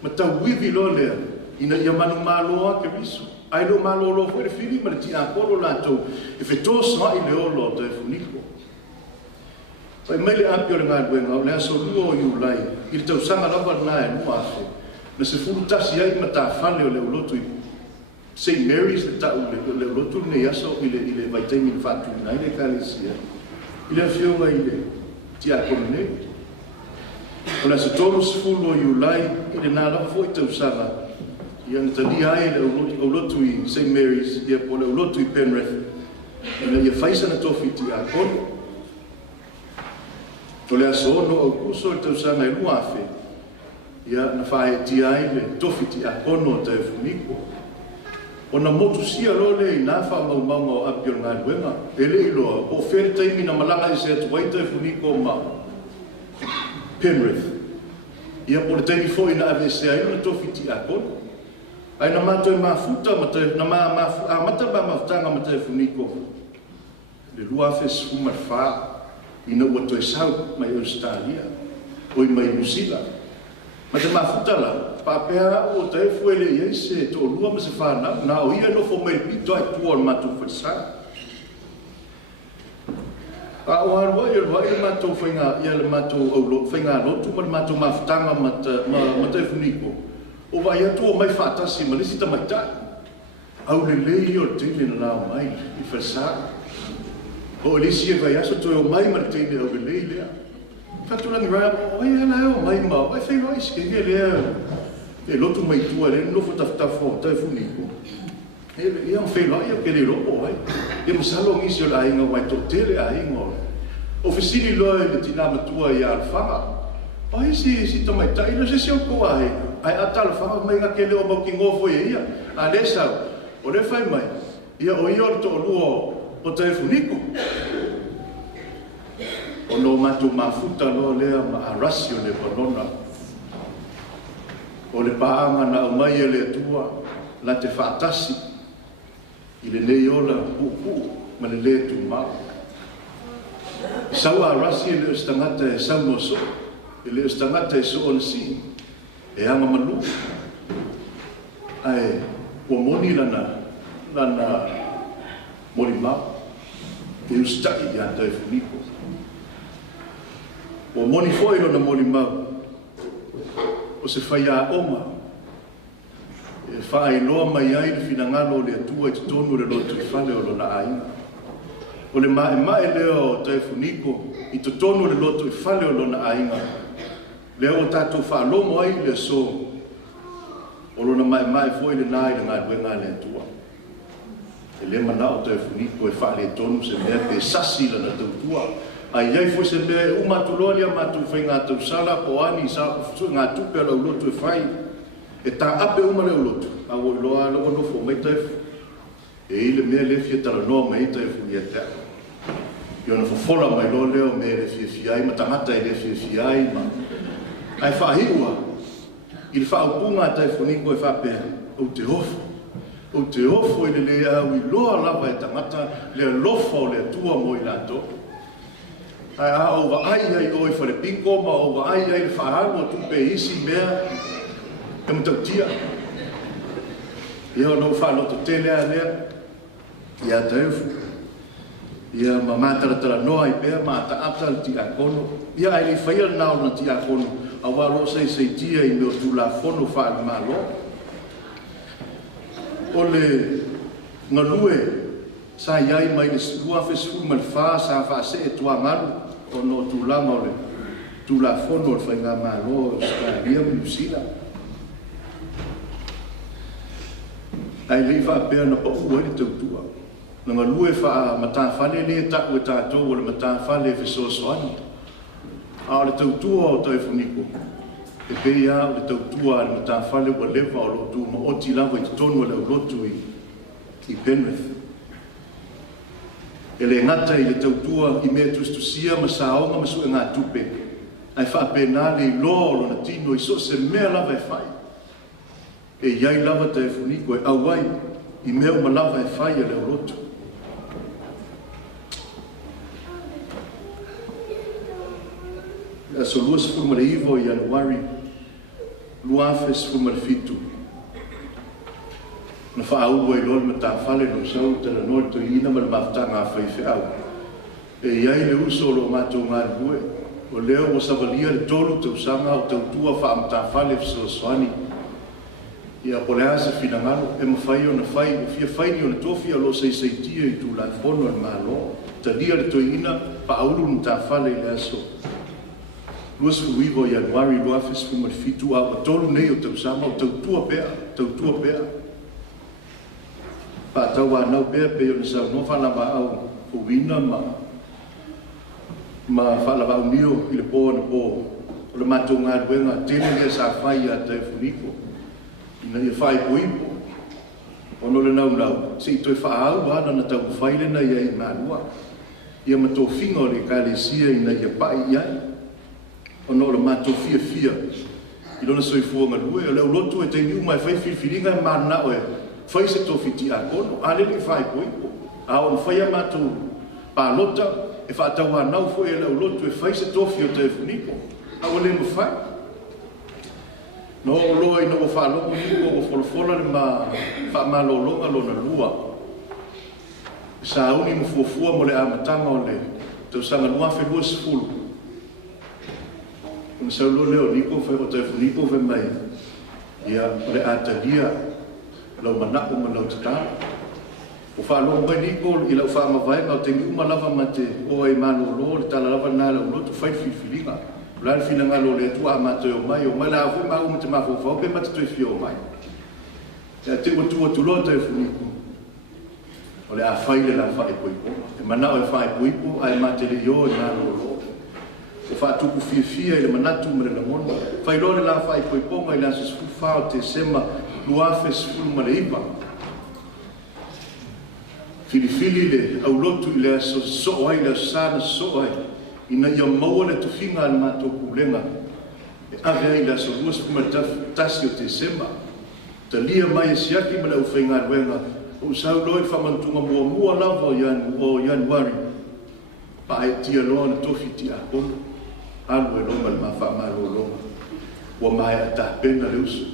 Ma tau wivi lo lea. Ina ia manu māloa ke risu. Ai lo māloa lo fwere whiri ma le ti a koro lātou. E whetō sa i le olo Taefu Niko. Pai mai le api o le ngā luenga, o le aso lua o Eulogy, i le tau sanga lava na e mua afe. Na se furu tasi ai ma tā whale o le ulotu i St. Mary's, le tau le ulotu ne aso i le vaitaimi le whātu i le kalesia. I le awhionga i le tia komune. O le aso tonu se furu o Eulogy, i le nā lava fo i tau sanga. I ana tani ai le ulotu i St. Mary's, i po le ulotu i Penrith. I le ia whaisa na tofi tia kono. O le aso ono au kuso le tau sanga i lua afe. Ia na whae ti ai le tofi ti a kono o Taefu Niko. O na motu sia lo le i nā wha maumanga o api o ngā luenga. E le iloa, o where taimi na malanga i se atu wai Taefu Niko ma Penrith. Ia po le taimi fo i na ave se ai na tofi ti a kono. Ai na mātou i mafuta, na mata ba mafutanga ma Taefu Niko. Le lua afe sfuma wha. Ina ua toi sau mai Australia, o i mai New Zealand. Ma te mawhutala, pāpea o Taefu ele i eise tō lua ma se whānau, nā o ia Nofo mai pito ai tua o mātou whaisa. A o harua i alwa i le mātou whainga, i le mātou whainga lotu, ma le mātou mawhutanga ma Taefu Niko. O vai atu o mai whātasi, ma lisi ta mai tai. Au le lei o tele na nao mai, i whaisa. O elisi e vai aso toi o mai ma le teine au lei lea. Whaturangi rai o ai ala o mai ma, ai whai roi skenge lea. E lotu mai tua le, nofo tafutafo o Taefu Niko. Ia o whai roi o ke le ropo ai. Ia masalo ngisi o la inga wai to tele a inga o. O whisini loe le tina matua i alwhanga. Ai si tamai taina se seo koa ai. Ai atala whanga mai nga kele o mauki ngofo e ia. A le sau, o le whai mai. Ia o ia o to lua o Taefu Niko. O no matu mafuta lo lea ma arasi o le balona. O le paanga na umai e le tua, la te whaatasi. I le nei ola pupu, ma le le tu mau. Sau arasi e le stangata e sau moso. le stangata e so on si e anga malu ai o moni lana mori ma e ustai ya Taefu Niko o moni foi lana mori ma o se faia oma e fai loa mai ai le finangalo le atua i tonu le lotu i fale o lona aina o le mae leo Taefu Niko i tonu le lotu i fale o lona aina leo tatu whaalomo ai le so o lona mai foi le nai le ngai wenga le atua e le mana o Taefu Niko e whaale tonu se mea pe sasi lana tautua ai iai foi se mea umatuloa lia matu whai ngā tausala po ani sa ngā tupe ala ulotu e whai e tā ape uma le ulotu a o loa loa Nofo mai Taefu e ile mea le fia tala noa mai Taefu ia tea i ona fofola mai loa leo mea le fia fiai ma tangata i le fia fiai ma ai whahiua i le whaupunga Taefu Niko e whapea o te ofo i le lea au i loa lava e tangata le alofa o le atua mo i lato ai a ova ai o i whare pinko ma ova ai le whaharu o tupe isi mea e mtautia ia o nou whaloto tele a lea ia Taefu ia ma mātaratara noa i pēr ma ta aptal ti a kono ia ai le whaia nao na ti a kono a walo sei tia i meo tu la fono whaal malo o le ngalue sa iai mai le lua fesu mal fa sa fa se e tua malu o no tu langa o le tu la fono le whainga malo sa ria musila ai le fa pēr na pa ua le tautua na ngalue fa mata fale le taku e tātou o le mata fale fesoasoani a le tautua o Taefu Niko e pēia o le tautua le mata fale ua lewa o lotu ma oti lava i tonu le lotu i Penrith e le ngata i le tautua i mea tustusia ma saonga ma sue ngā tupe ai wha pēnā le i loa o lona tino i so se mea lava e whai e iai lava Taefu Niko e awai i mea ma lava e whai e le lotu so luas furma le ivo i Januari luafes furma le fitu na whaau i lol ma tā whale no sau tala nori to ina ma le mafta ngā whaife au e iai le uso lo mātou ngā rue o leo o savalia le tolu tau sanga o tau tua wha am tā whale fisosoani ia po le asa finangalo e ma whai o na whai o fia whaini o na tofi a lo sei tia i tu la fono al malo ta lia le to ina pa auru na tā whale le aso luas fuivo Januari luafes fuma le fitu a tolu nei o tau sama o tau tua pea pa tau anau pea pe o na sau no Faalavaau uina ma Faalavaau Niko i le po na po o le matou ngā ruenga tele lea sa whai a Taefu Niko ina ia whai poipo ono le nau se i toi whaau ana na tau whaile na ia i mārua ia matou finga o le kalesia ina ia pai iai ono le matou fia i lona soifua galue o le aulotu e tainiu mai fai filifiliga e manao e fai se tofiti a kono a le fai poipo a ona fai a matou palota e faatauanau foi e le aulotu e fai se tofi o Taefu Niko a ua le mafai no o loa ina ua faalogo Niko o folafola le faamalōloga lona lua sauni mafuafua mo le amataga o le tausaga luafe 20 Una saulo leo Niko fai o Taefu Niko fai mai ia le atalia lau manako ma lau tatala o whaalogo mai Niko i lau whaamawaiga o te nguma lava ma te o e malolo le tala lava nā lau lotu fai filifiliga la le finagalo le atua a mātou o mai la avui mau ma te mafofau pe ma te toi fia o mai e te ua tuloa Taefu Niko o le a whai le la whae poipo e manao e whae poipo ai ma te leo e malolo o whaatuku fia i le manatu ma le lamona whai lore la whae poiponga i le asa sfufa o te sema luafe sfulu ma le iwa filifili le au lotu i le asa so ai le asana so ai ina ia maua le tufinga al mātou kulenga e ave ai le asa lua sfulu ma tasi o te sema ta lia mai e siaki ma le uwhainga ruenga o sau loi whamantunga mua lava o Januari pa e tia loa na tofi tia kono alu e longa le mawhaamalo longa. Ua mai a tahpena le usu.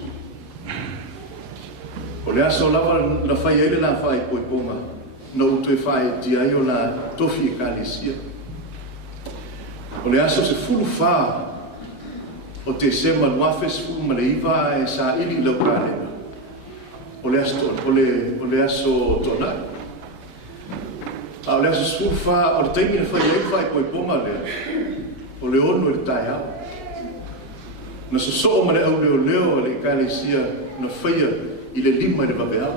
O le aso lava na whai ele la whai poiponga. Na utu e whai ti ai o la tofi e kalesia. O le aso se fulu wha o te sema nuafe se fulu maleiva e sa ili lau kalena. O le aso tona. O le aso se fulu wha o le taimi na whai poiponga lea. O le ono le tai au. Na so ma le au leo le kalesia na whaia i le lima le waweau.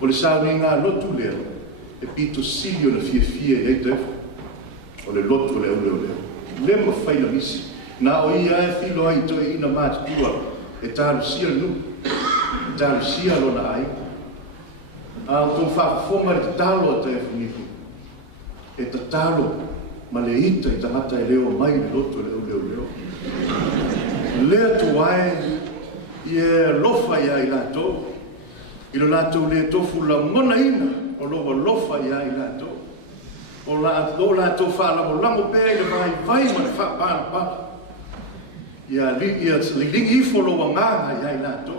O le sao ni ngā lotu leo, e pito silio na fia e tefu. O le lotu le au leo. Le ma whaina misi. Na o ia e filo ai to e ina mātua e tāru sia nu. Tāru sia lo na ai. A o tō whaafonga le talo a Taefu Niko. E ta talo ma le ita i tangata e leo mai le lotu le au leo. Lea tu ai e lofa ia i lato. I lo lato le tofu la mona ina o loa lofa ia i lato. O lato Faalavaau lango pe le vai ma le whaapana. Ia lingi ifo loa nganga ia i lato.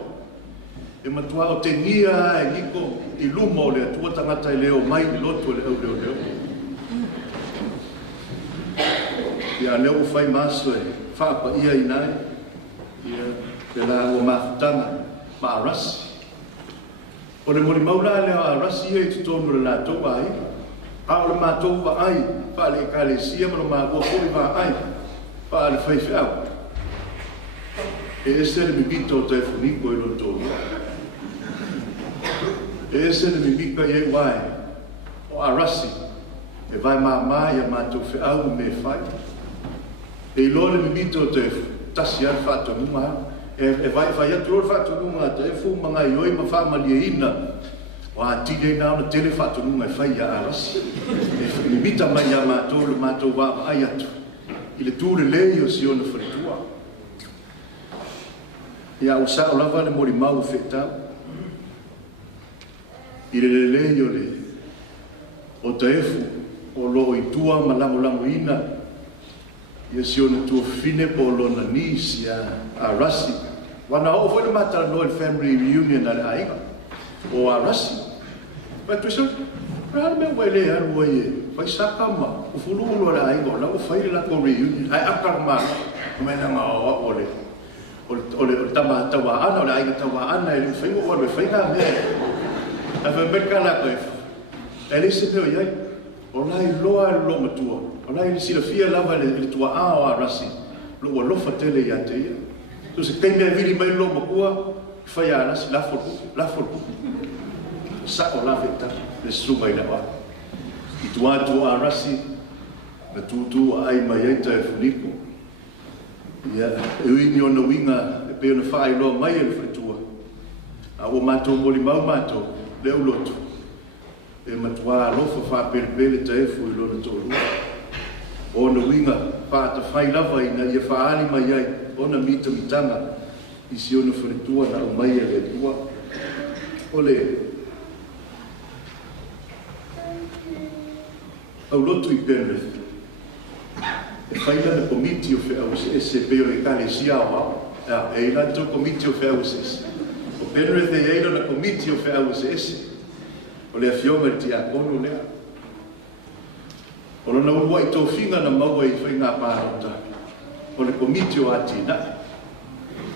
E matua o te nia e Niko i luma o le atua tangata i leo mai i loto le au leo. Ia leo fai maso e whaapa ia i nai. Ia te la o mafutanga ma arasi. O le mori maula leo arasi ia i tutonu le latou ai. A o le mātou wa ai, wha le kalesia ma lo mātua kori wa ai, wha le whaiwhau. E ese le mibito o Taefu Niko i lo tōnu. E ese le mibika i e wai, o arasi, e vai māmai a mātou whiau me whai. E ilo le mibito o Taefu, tasi an whātonunga, e vai whai atu o whātonunga Taefu, mga ioi ma whāmalia ina, o a tine nao na tele whātonunga e whai a arasi. E mibita mai a mātou le mātou wā ai atu. I le tūre lei o si ona wharitua. Ia o sa o lava le mori mau whetau. I le lei o le o Taefu o loo i tua ma lango ina. Ia si ona tua fine po lona nisi a arasi. Wana o fwere matara no le family reunion ale aiga. O arasi. Vai tu sa, rāna mea wele aru ai e. Vai saka ma, ufulu ulu ale aiga. Lau whaile la ko reunion. Ai akar ma, kumena ngā oa ole. Ole tama tawa ana, ole aiga tawa ana. E whaingo ole whainga mea. A whaimeka la koe. E lise meo iai. O lai loa lo matua. O lai sila fia lava le tua a o arasi. Lo lofa tele ia te ia. Tu se kai mea viri mai lo makua. Whai arasi, lafo sa o la veta le suba i lawa. I tu arasi. Na tu ai mai ai Taefu Niko. Ia, e uini o na winga. E peo na whai loa mai e le whaitua. A o mātou moli mau mātou. Le ulotu. E matua alofa whapere Taefu i lona tōrua. O na winga whaata whai lava ina ia whaali mai ai. O na mitanga i si ona wharitua na o mai e le tua. O le au lotu I Penrith. E whaila na komiti o whiau se peo le kalesia o au. E ila tō komiti o whiau se. O Penrith e eila na komiti o whiau se. O le awhionga ti a kono lea. O lona urua I tō whinga na maua I whainga pārota. O le komiti o atina.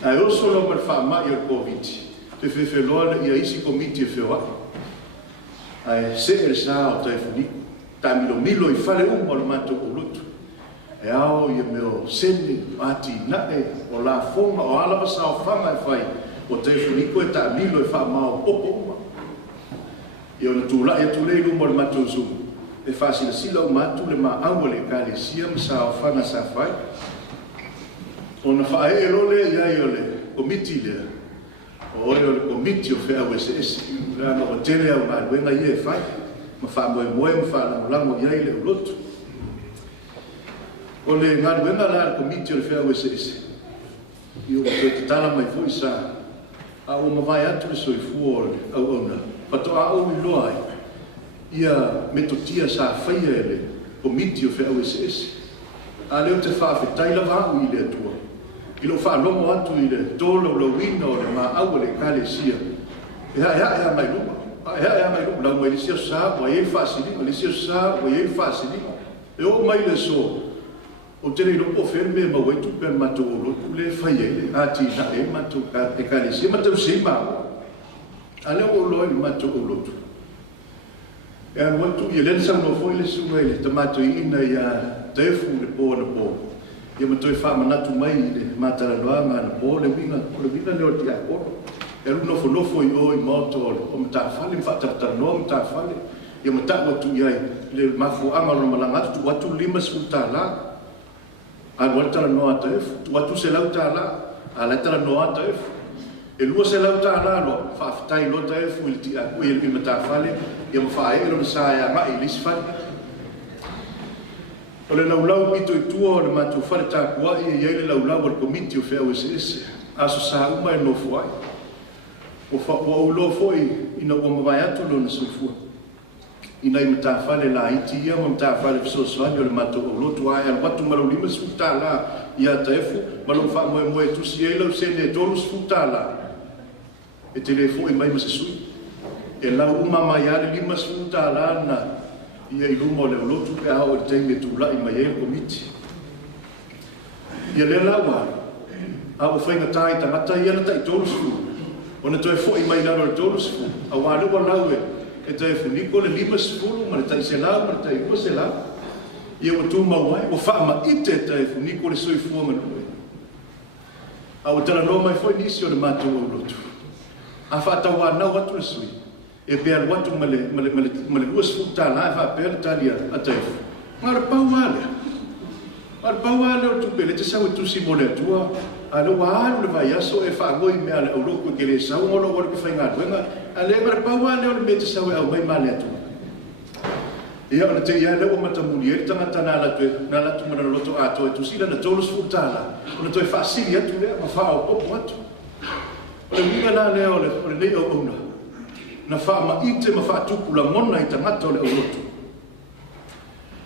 Ai oso lo mar whaamai o COVID. Te whewheloa na ia isi komiti o whiua. Ai se e sa o Taefu Niko. Ta milo I whale o le mātou o lutu. E ao ia meo sene atina e o la fonga o alava sa o whanga e whai. O Taefu Niko e ta milo I whaamao popo uma. I ona tūla e tūlei lumo le mātou zumu. E whasila sila o mātou le maa aua le kalesia ma sa o whanga sa whai. Ona whae e lole iai o le komiti lea. O ore o le komiti o whiau SS. Rana o tele au ngā ruenga ia e whai. Ma wha moe ma wha lango iai le ulotu. O le ngā ruenga la le komiti o le whiau SS. I o te tala mai fui sa. A o ma vai atu le soifua o le au auna. Pato a o I loa ai. Ia metotia sa whaia e le komiti o whiau SS. a leo te whawhetai lava i le atua. I lo whaalomo atu i le tōla o lawina o le mā au le kalesia. Ea mai luma. Ea mai luma. Lau mai le sia sa, wa e whaasilinga. Le sia sa, wa e whaasilinga. E o mai le so. O tere i lopo whene me ma waitu pe mato o lotu le whaiele. A ti na e mato e kalesia. Mato si maua. A leo o loi mato o lotu. E an watu i len sang no foi le sunga i le tamato i ina i a Taefu le po na po. Ia matoi whaamanatu mai i le mātaranoanga na po le winga leo ti a koro. E lu nofo i o i maoto o matawhale, mwhaatatanoa matawhale. Ia mata watu i ai le mafu angalo malangatu tu watu 5 suta la. A wata noa Taefu, tu watu se lau ta la, a letara noa Taefu. E lua se lau ta la lo, whaafitai lo Taefu i ti a kui i matawhale. Ia mawhae lo na sa ia mai lisi whale. O le laulau pito i tua o le mātou whare tākua i e le laulau o le komiti o whea OSS. Aso sa uma e nofo ai. O ulo foi ina ua mawai atu lo na sofua. Ina i matawhale la iti ia ma matawhale fisosoani o le mātou o lotu ai. Al watu malau 5 suta la i a Taefu. Malau wha moe tusi e lau sene e 2 suta la. E te le foi mai ma se sui. E lau uma mai ale 5 suta la na ia i luma o le lotu pe hao le tenge tūlai mai e komiti. Ia le lawa, a o whainga tai tangata ia na tai tōrusu. O na toi fōi mai naro le tōrusu. A wārewa lau e Taefu Niko le 5 sefulu, ma le tai se lau, ma le tai 2 se lau. Ia o tū mawai, o whaama ite Taefu Niko le soi fua manue. A o tala no mai fōi nisi o le mātou o lotu. A whaatau wānau atu le soi. E pēr watu male 2 suta la e whapēr talia a Taefu. Mara pauale. Mara pauale o tupe, le te sau e tusi mo le atua. A le waalu le vai aso e whaangoi mea le auroko ke le sau ngolo wale ke whainga duenga. A le mara pauale o le me te sau e au mai ma le atua. Ia o le te ia le o matamuni e tangata na latu mana loto ato e tusila na 2 suta la. O le toi whaasiri atu lea, ma wha o popo atu. O le winga la lea o le nei o ona. Na whaama ite ma whaatuku la mona i tangata o le aurotu.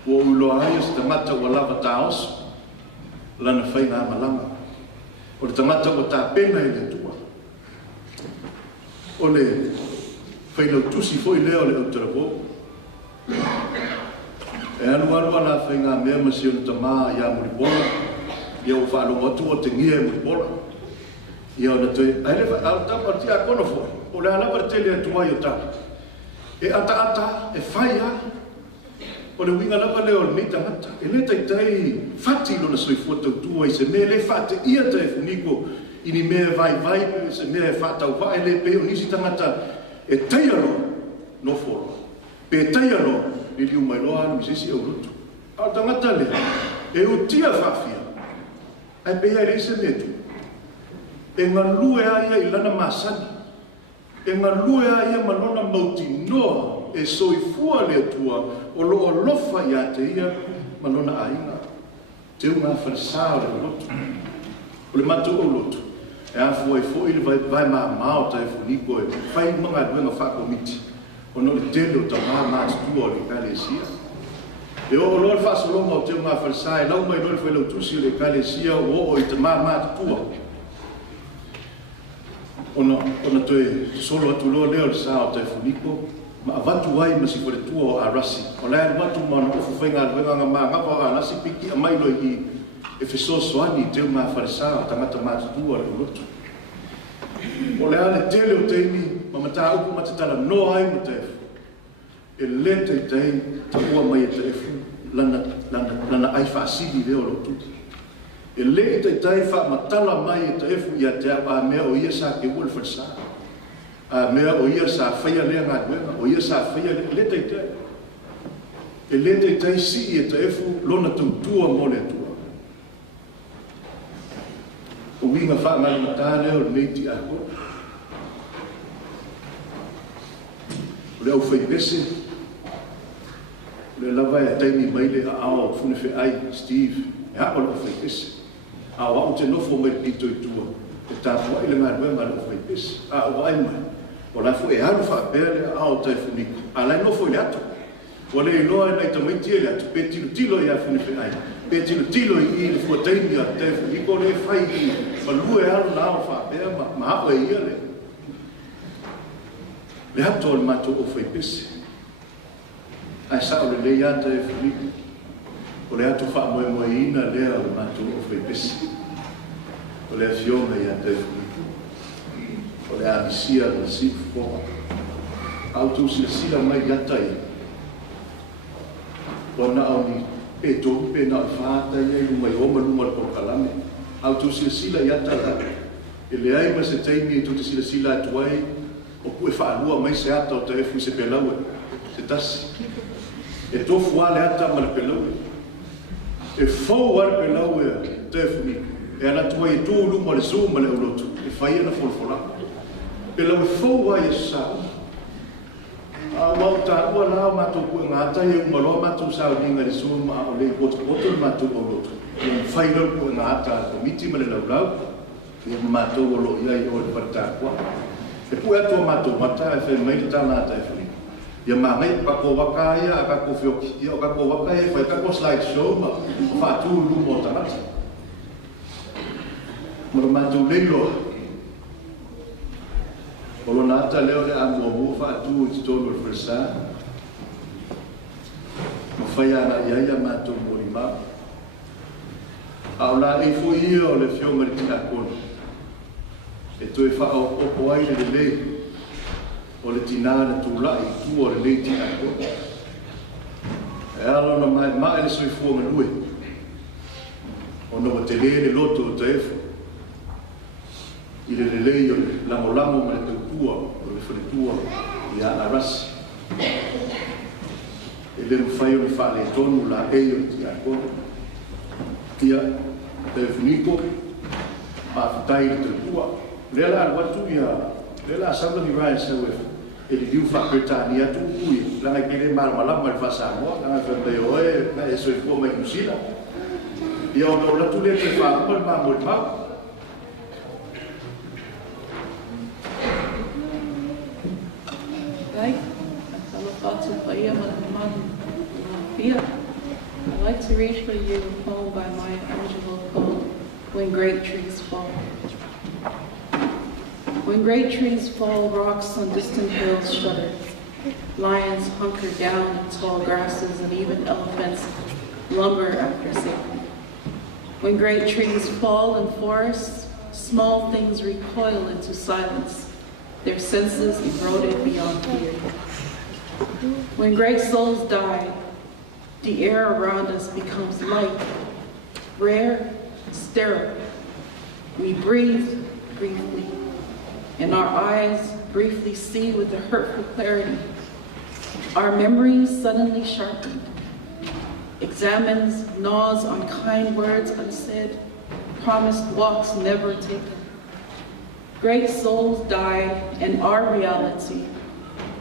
Ua uloa ai o se tangata ua lava taosu, lana whainga amalanga. O le tangata ua tāpena i le tua. O le whainau tusi foi lea o le autarabo. E anu la whainga mea masi o le tamaa i a muribola. Ia o whaalo atu o te ngia e muribola. Ia o na toi, aile au tapa ti a kono foi. O le alapa tele atuai o tala. E ata, e whaia. O le winga lapa leo le mita ngata. E le tai whati lo na soifua tautua i se mea le whate ia Taefu Niko. Ini mea vai, se mea e whatau vai le peo nisi tangata. E teiaro Nofo. Pe teiaro ni liu mai loa anu misisi au rutu. Au tangata lea. E utia whawhia. Ai pea e se metu. E ngalue aia i lana masani. E ngalue aia malona mauti noa e soifua le atua o loa lofa i a te ia malona ainga. Te unga wharisā o le lotu. O le matu o lotu. E a fua e fua ili vai maa o Taefu Niko e whai mga duenga whakomiti. O no le tele o ta maa tua o le kalesia. E o loa le whasolonga o te unga wharisā e lau mai loa le whai lautusi o le kalesia o i ta maa tua. Ona toe solo atu loa leo le sa o Taefu Niko, ma avatu ai ma si kore tua o arasi. O lea watu ma na ofu whainga alwenga ma ngapa o arasi piki a mailo i e fesosoani te unga wharisā o tangata mātutua le ulotu. O lea le tele o teimi, ma mata upu matatala no ai mo Taefu. E le tei ta ua mai e Taefu, lana ai whaasili leo lo tuti. E le i tai whaamatala mai e Taefu i a te a mea o ia sa ke ua le wharisā. A mea o ia sa whaia lea ngā duenga, o ia sa whaia le tai. E le tai si i e Taefu lona tautua mo le atua. O winga whaamali mata leo le meiti a koe. O le au whaipese. O le lava e taimi mai le a ao fune whi ai, Steve. E hapa le au whaipese. A wau te nofo mai pito i tua. E tāpua i le ngā ruenga le au whaipese. A wai mai. O la fu e haru whaapea le ao Taefu Niko. A lai nofo i le ato. Ua le iloa nei tamaiti e le atu pe tilo i afu ni whenai. Pe tilo i le fuataimi a Taefu Niko le whai i malua e alu nao whapea ma hao e ia le. Le hato le mato o whai pese. Ai sao le le ia Taefu Niko. O le atu wha moe moe ina lea le mato o whai pese. O le afionga ia Taefu Niko. O le avisia le sifu koa. Autu sila mai gatai. Ona au ni pe tō pe na whātai e mai oma luma le pokalame. Autu sila iata la. E le ai ma se teimi e tuti sila atuai. O kue whaalua mai se ata o Taefu se pelaue. Se tasi. E tofu ale ata ma le pelaue. E fau ale pelaue Taefu Niko. E anatuai e tō luma le zoom ma le ulotu. E whaia na folfola. Pelaue fau ai e sao. Wau ta ua lao mātou kua ngātai e umaloa mātou sao ninga le sua maa o le poto mātou o loto. E whailau kua ngāta komiti ma le laulau. E mātou o lo iai o le parita kua. E pua atua mātou mata e whai mai le tāna Taefu Niko. Ia māngai kako waka ia a kako whioki. Ia o kako waka ia whai kako slide show ma whātū lumo o tanata. Mara mātou leiloa. Olo nata leo le amua whaatu i tonu o Fresa. Ma whai ana iaia mātou mori mau. Au la e fo ia o le whionga ni tina kona. E toi wha o opo ai le le. O le tina na tūlai tu o le le tina kona. E alo na mai le soi fuanga nui. O no te le loto o Taefu. I le lelei o le lamo ma le taupua o le whanetua i a rasi. E le mwhai o le whaale tonu la e o le tia kona. Ia Taefu Niko a whatai le taupua. Le la watu ia, le la asambla ni rai sa wefa. E li liu whakretani atu ui. Langa i kere malama le wha Samoa. Langa whai oe, na e soi fua mai Nusila. Ia o la tu le te wha le mamo le mau. I'd like to read for you a poem by Maya Angelou called When Great Trees Fall. When great trees fall, rocks on distant hills shudder. Lions hunker down in tall grasses and even elephants lumber after safety. When great trees fall in forests, small things recoil into silence, their senses eroded beyond fear. When great souls die, the air around us becomes light, rare, sterile. We breathe briefly, and our eyes briefly see with a hurtful clarity. Our memories suddenly sharpened, examines, gnaws on kind words unsaid, promised walks never taken. Great souls die, and our reality,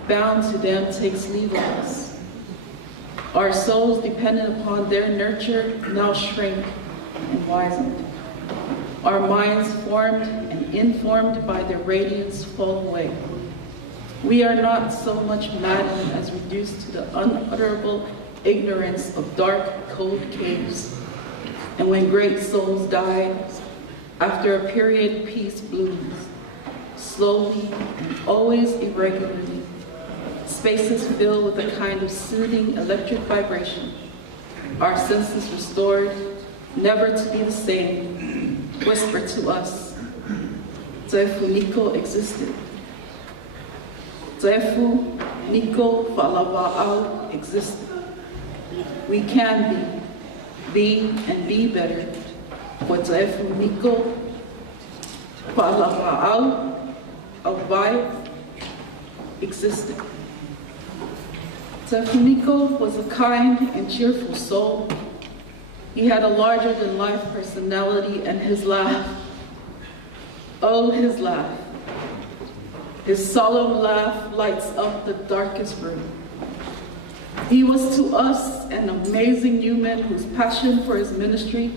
bound to them, takes leave of us. Our souls dependent upon their nurture now shrink and wizened. Our minds formed and informed by their radiance fall away. We are not so much maddened as reduced to the unutterable ignorance of dark, cold caves. And when great souls die, after a period, peace blooms, slowly and always irregularly. Spaces fill with a kind of soothing electric vibration. Our senses restored, never to be the same, whisper to us, Taefu Niko existed. Taefu Niko Faalavaau existed. We can be and be better, for Taefu Niko Faalavaau Auvae existed. Taefu Niko was a kind and cheerful soul. He had a larger-than-life personality, and his laugh, oh, his laugh. His solemn laugh lights up the darkest room. He was to us an amazing human whose passion for his ministry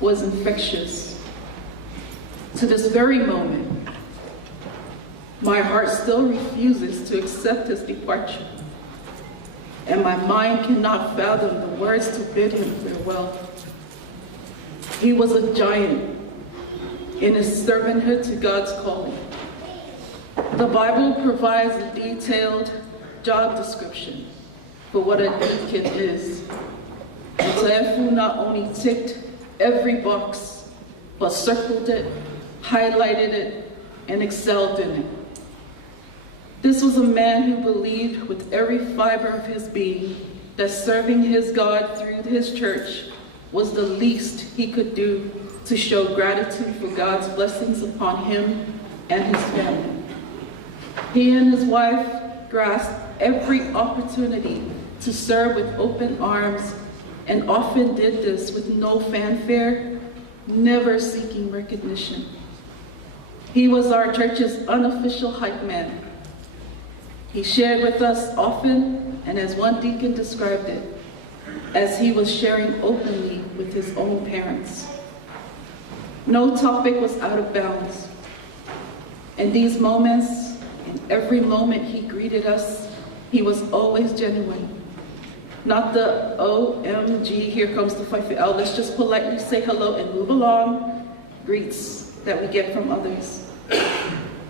was infectious. To this very moment, my heart still refuses to accept his departure. and my mind cannot fathom the words to bid him farewell. He was a giant in his servanthood to God's calling. The Bible provides a detailed job description for what a deacon is. And Taefu not only ticked every box, but circled it, highlighted it, and excelled in it. This was a man who believed with every fiber of his being that serving his God through his church was the least he could do to show gratitude for God's blessings upon him and his family. He and his wife grasped every opportunity to serve with open arms and often did this with no fanfare, never seeking recognition. He was our church's unofficial hype man. He shared with us often, and as one deacon described it, as he was sharing openly with his own parents. No topic was out of bounds. In these moments, in every moment he greeted us, he was always genuine. Not the OMG, here comes the fight for L, let's just politely say hello and move along, greets that we get from others.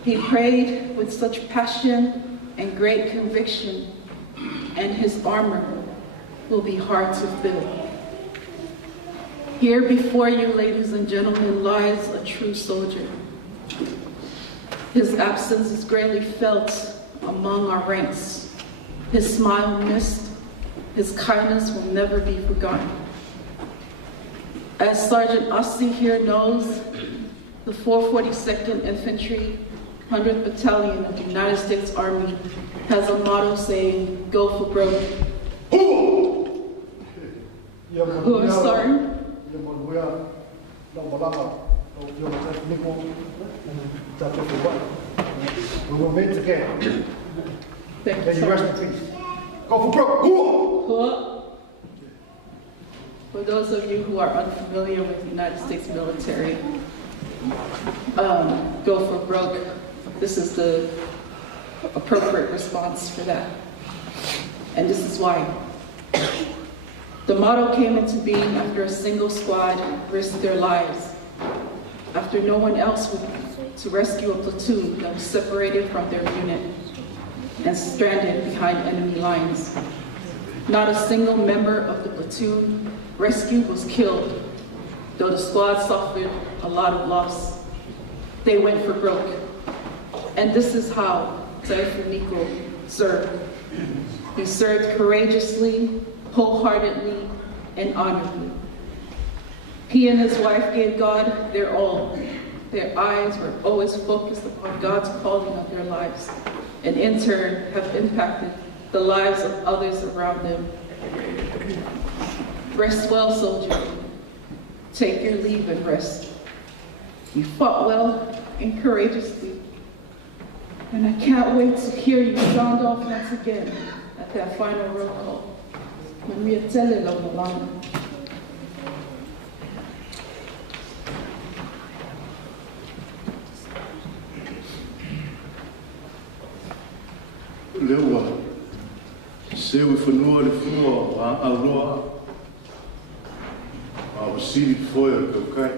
He prayed with such passion and great conviction, and his armor will be hard to fill. Here before you, ladies and gentlemen, lies a true soldier. His absence is greatly felt among our ranks. His smile missed, his kindness will never be forgotten. As Sergeant Ossie here knows, the 442nd Infantry 100th Battalion of the United States Army has a motto saying, "Go for broke." Who I'm sorry? We will meet again. Thank May you rest in peace. Go for broke. For those of you who are unfamiliar with the United States military, go for broke. This is the appropriate response for that. And this is why. The motto came into being after a single squad risked their lives, after no one else would to rescue a platoon that was separated from their unit and stranded behind enemy lines. Not a single member of the platoon rescued was killed, though the squad suffered a lot of loss. They went for broke. And this is how Taefu Niko served. He served courageously, wholeheartedly, and honorably. He and his wife gave God their all. Their eyes were always focused upon God's calling of their lives, and in turn have impacted the lives of others around them. Rest well, soldier. Take your leave and rest. You fought well and courageously, and I can't wait to hear you sound off once again at that final roll call. Leua, se we whanua le fua a aroa, a wasiri foi o kaukai.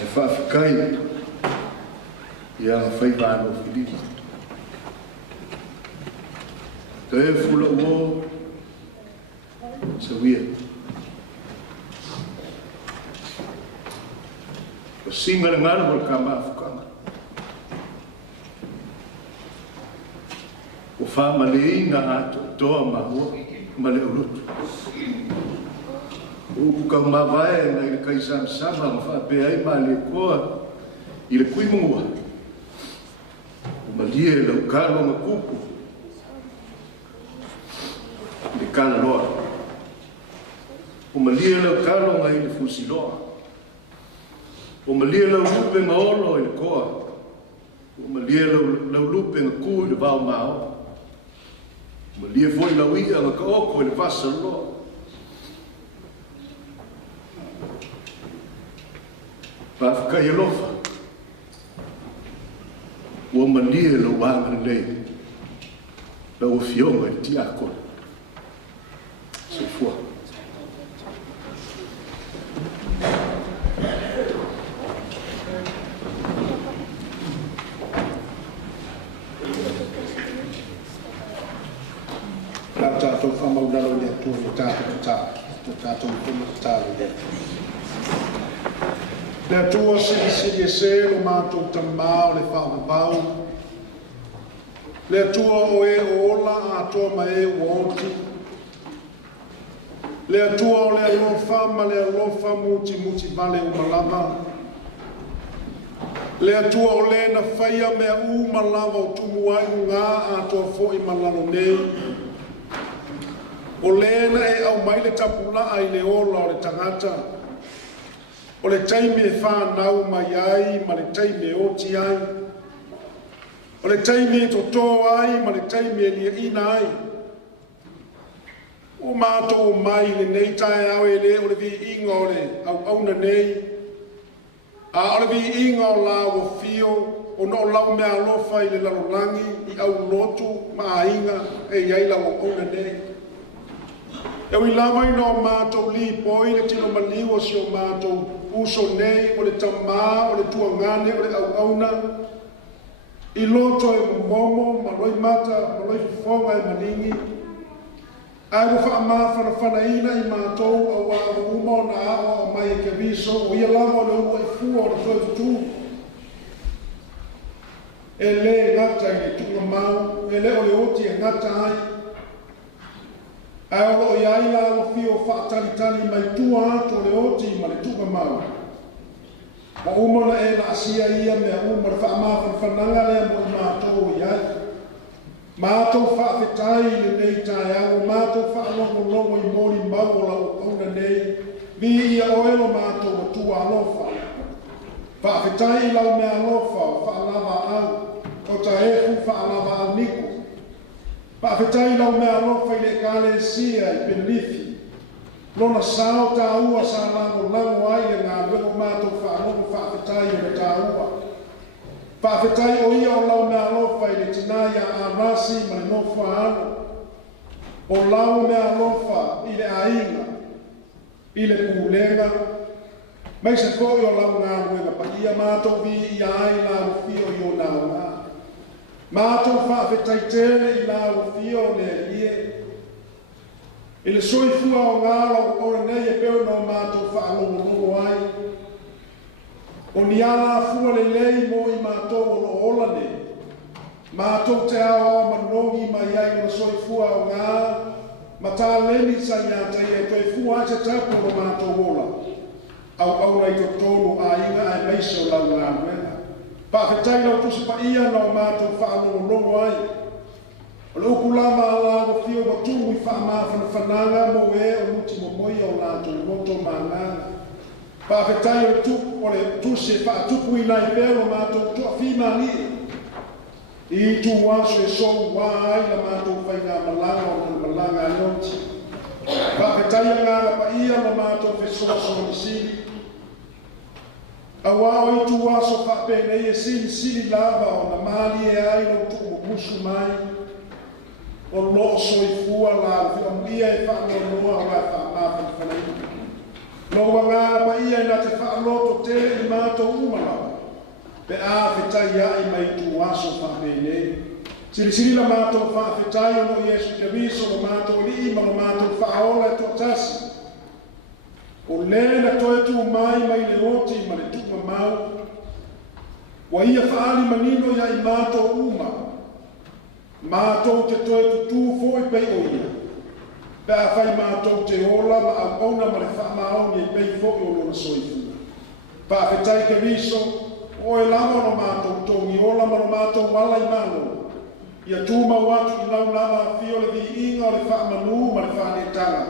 E whaafikai, ia ngā whaivāno whiriri. Taefu Faalavaau Niko. O singa le ngana mo le kamafukanga. O whaamaleina ato toa mahua ma le urutu. O kukau mawae na i le kaisama ma whaapeai ma le koa i le kui mungua. O malie le ukalo ma kupu. Le kala loa. O malie le ukalo ma i le fusiloa. O malie le lupe ma olo i le koa. O malie le lupe ma ku i le vau mao. Ma lia foi la wia nga ka oko le pasa loa. Pafka i Alofa. Ua ma lia lo wanga lei. la o fionga i tia ko soifua la tātou whamauraro ni atua ni tātou tālu ni. Le atua siri se lo mātou tamā o le whaamabau. Le atua o e o ola a atua ma e uoti. Le atua o le alofa ma le alofa muti vale o malava. Le atua o le na whaia mea u malava o tumuai ngā a atua fo i malalo nei. O lena e au mai le tapula ai le ola o le tangata. O le taimi e whanau mai ai, ma le taimi e oti ai. O le taimi e toto ai, ma le taimi e lia ina ai. O mato o mai le nei tae au e le o le vi inga o le au auna nei. A o le vi inga o la o fio, o no lau mea alofa i le lalolangi, i au lotu, ma a inga, e iai la o auna nei. E wi lava i no mātou li poi le tino maliwa si o mātou uso nei o le tamā, o le tuangane, o le au auna. I loto e momo, maloi mata, maloi fonga e maningi. Ai wo wha amawhana whanaina i mātou au a uma o na awa o mai e ke viso, o ia lava o le ua e fua o le toi tutu. E le ngata i le tunga mau, e le o le oti e ngata ai. Ai o iai la o fio whaatalitali mai tua ato le oti ma le tuka mau. Ma umona e na asia ia mea umar whaamawhan whananga lea mo i mātou iai. Mātou whaafetai le nei tae au, mātou whaalongo i mori mau o lau auna nei. Vi ia oelo mātou o tua alofa. Whaafetai lau mea alofa o Faalavaau au, o Taefu Faalavaau Niko. Whaafetai lau mea alofa i le kale sia i penlifi. Lona sao tā ua sa lango ai e ngā wego mātou whaalogo whaafetai o le tā ua. Whaafetai o ia o lau mea alofa i le tinaia a rasi ma le Nofo alo. O lau mea alofa i le ainga, i le pūlenga. Mai se koi o lau ngā wega pa ia mātou vi i ai lau fio i o nau ngā. Mātou whaafetai tere i lau fio le ie. I le soifua o ngāla o ora nei e peo no mātou whaalongo ai. O ni ala fua le lei mo i mātou o lo ola ne. Mātou te ao o manongi mai ai o le soifua o ngā. Ma tā leni sa i atai e toi fua se tapu o mātou ola. Au aura i to tonu a inga ai meise o lau ngā wena. Pāwhetai lau tusi pa ia no mātou whaalongo ai. O le uku lama ala o fio wa tumu i whaamawhana whananga mo e o muti mo moi o lātou moto mānganga. Pāwhetai o le tusi e whaatupu i nai pēro mātou tua whima li. I tu waso e sou wā ai la mātou whainga malanga o le malanga anoti. Pāwhetai a ngāra pa ia no mātou whesoso o nisiri. Awa o i tu waso whapene e sili lava o na mali e ai no tuku musu mai. O loo soifua la whiamia e whaanoa o a whaamawhana whanai. Loa ngā pa ia na te whaaloto te i mātou umalawa. Pe a whetai ai mai tu waso whapene. Siri la mātou whawhetai no Yesu te viso no mātou li ima no mātou whaola e tuatasi. O lena toe tu mai le oti ma le tuka mau. Wa ia whaali manino ia i mātou uma. Mātou te toe tutu fo i pei o ia. Pea whai mātou te ola ma au auna ma le whaamao ni e pei fo i o lona soifuna. Whaafetai ke viso, o e lama no mātou tongi ola ma no mātou wala i mano. Ia tūma watu i lau lama fio le vi inga o le whaamanu ma le whaanetanga.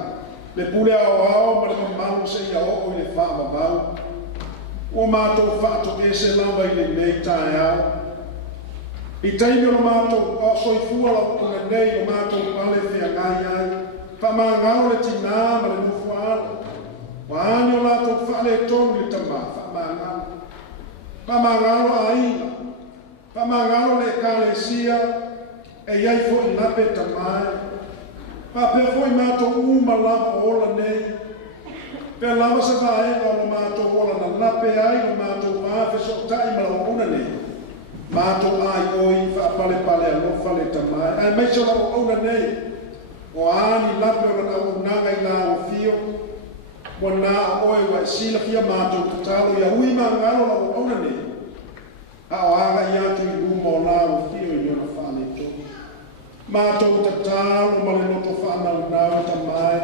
Le pule ao ma le mamalu se ia o i le whaamabau. O mātou whaato e se lama i le nei tae ao. I taimi o mātou o soifua la o nei o mātou pale whea ngai ai. Whamangaro le tina ma le Nofo alo. Waani o lātou whale tonu le tama, whamangaro. Whamangaro a ina. Whamangaro le kālesia e iai fo I nape tamai. Pa pe fo I mātou uma lava ola nei. Pe lava sa vaenga o mātou ola na nape ai o mātou mafe so tai mala una nei. Mātou ai oi fa pale pale alofa le tamai. Ai mai so la una nei. O ani lape o na o naga I la o fio. Mo na oi wa sila fia mātou tatalo ia hui ma ngalo la o una nei. A o aga ia tu I lumo la o fio I ona whane to. Mātou tatalo ma le noto whanau nau tamai.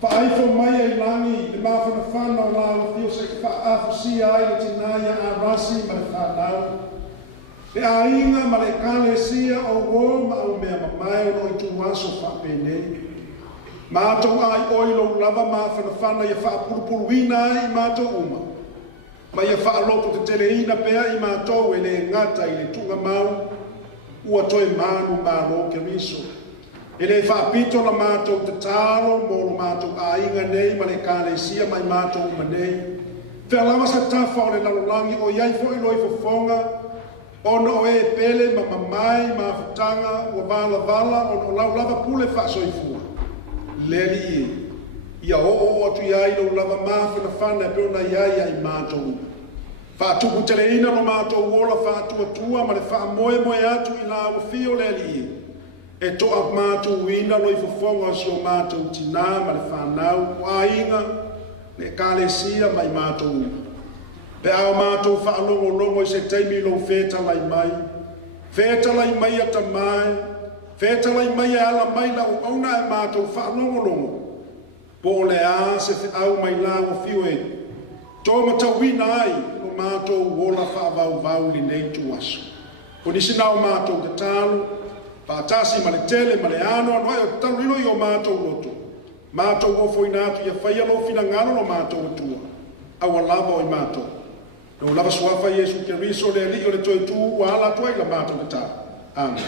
Whaifo mai ai langi le mawhana whanau la o fio se ka whaafusi ai le tinaya a rasi ma le whanau. E a inga ma le kale sia o wo ma o mea mamai o I tu waso whapene. Mātou ai oilo lava mawhana whana ia whaapurupuluina ai mātou uma. Ma ia whaaloto te teleina pea I mātou e le ngata I le tunga mau. Ua toi manu maro ke riso. E le whaapito la mātou te talo mo lo mātou a inga nei ma le kale sia mai mātou uma nei. Whea lama sa tafa o le lalolangi o iai fo I loi fofonga. Ono o e pele ma mamai ma futanga ua vala vala ono lau lava pule whaasoifua. Leli e. Ia o atu iai lo lava mawhana whana pe ona iai ai mātou. Whaatuku teleina no mātou wola whaatuatua ma le whaamoe moe atu I la o fio leli e. E toa mātou ina loi fofonga si o mātou tina ma le whanau o ainga le kālesia mai mātou. Pe ao mātou whaalongo longo I se teimi lo wheta lai mai. Wheta lai mai a tamai. Wheta lai mai a ala mai la o auna e mātou whaalongo longo. Po le a se au mai la o fio e. Tō matawina ai no mātou wola whaavau vau li nei tu aso. O nisi nao mātou te tālu. Pātasi ma le tele ma le ano anu ai o talu ilo I o mātou loto. Mātou o foi nātu ia whaia lo fina ngalo no mātou atua. Awa lava o I mātou. No lava suafa Yesu ke riso le li o le toi tu wa ala toi la mātou te tā. Amen.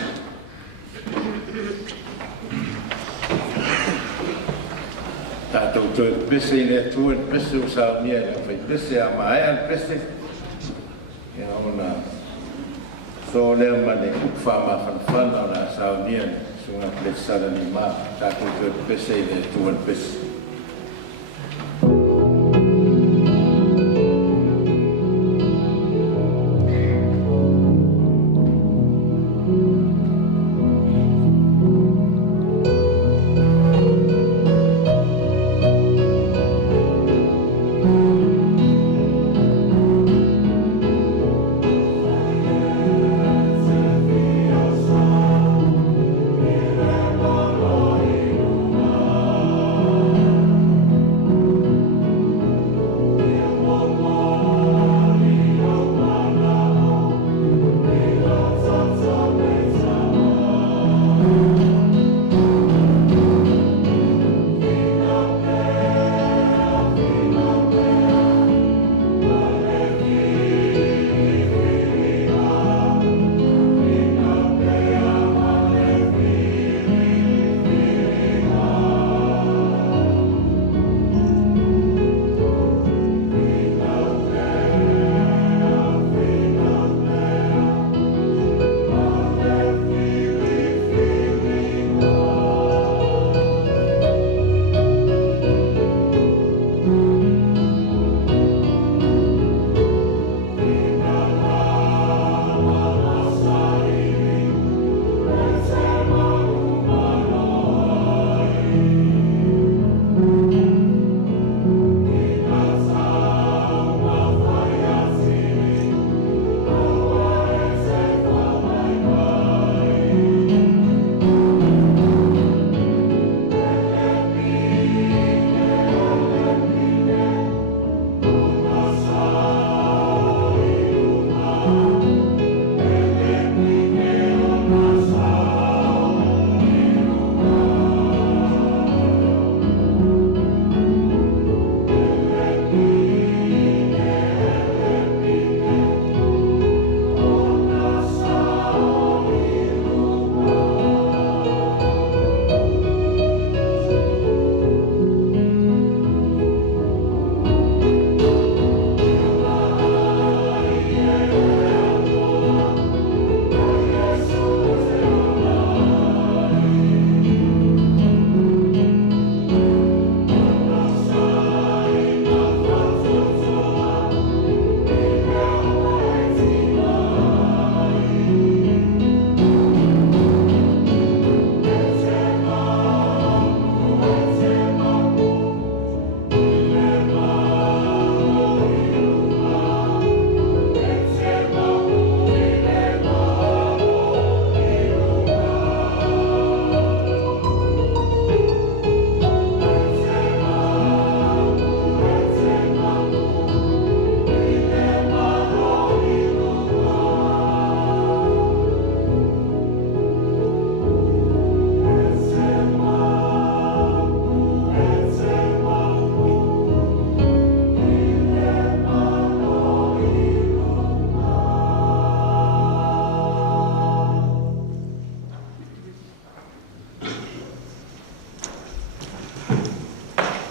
Tātou toi pese I le tu en pese o sao nia le whai pese a mai an pese. Ia ona so le mane ukfa ma whanwhana o na sao nia sunga plesara ni ma. Tātou toi pese I le tu en pese. Oh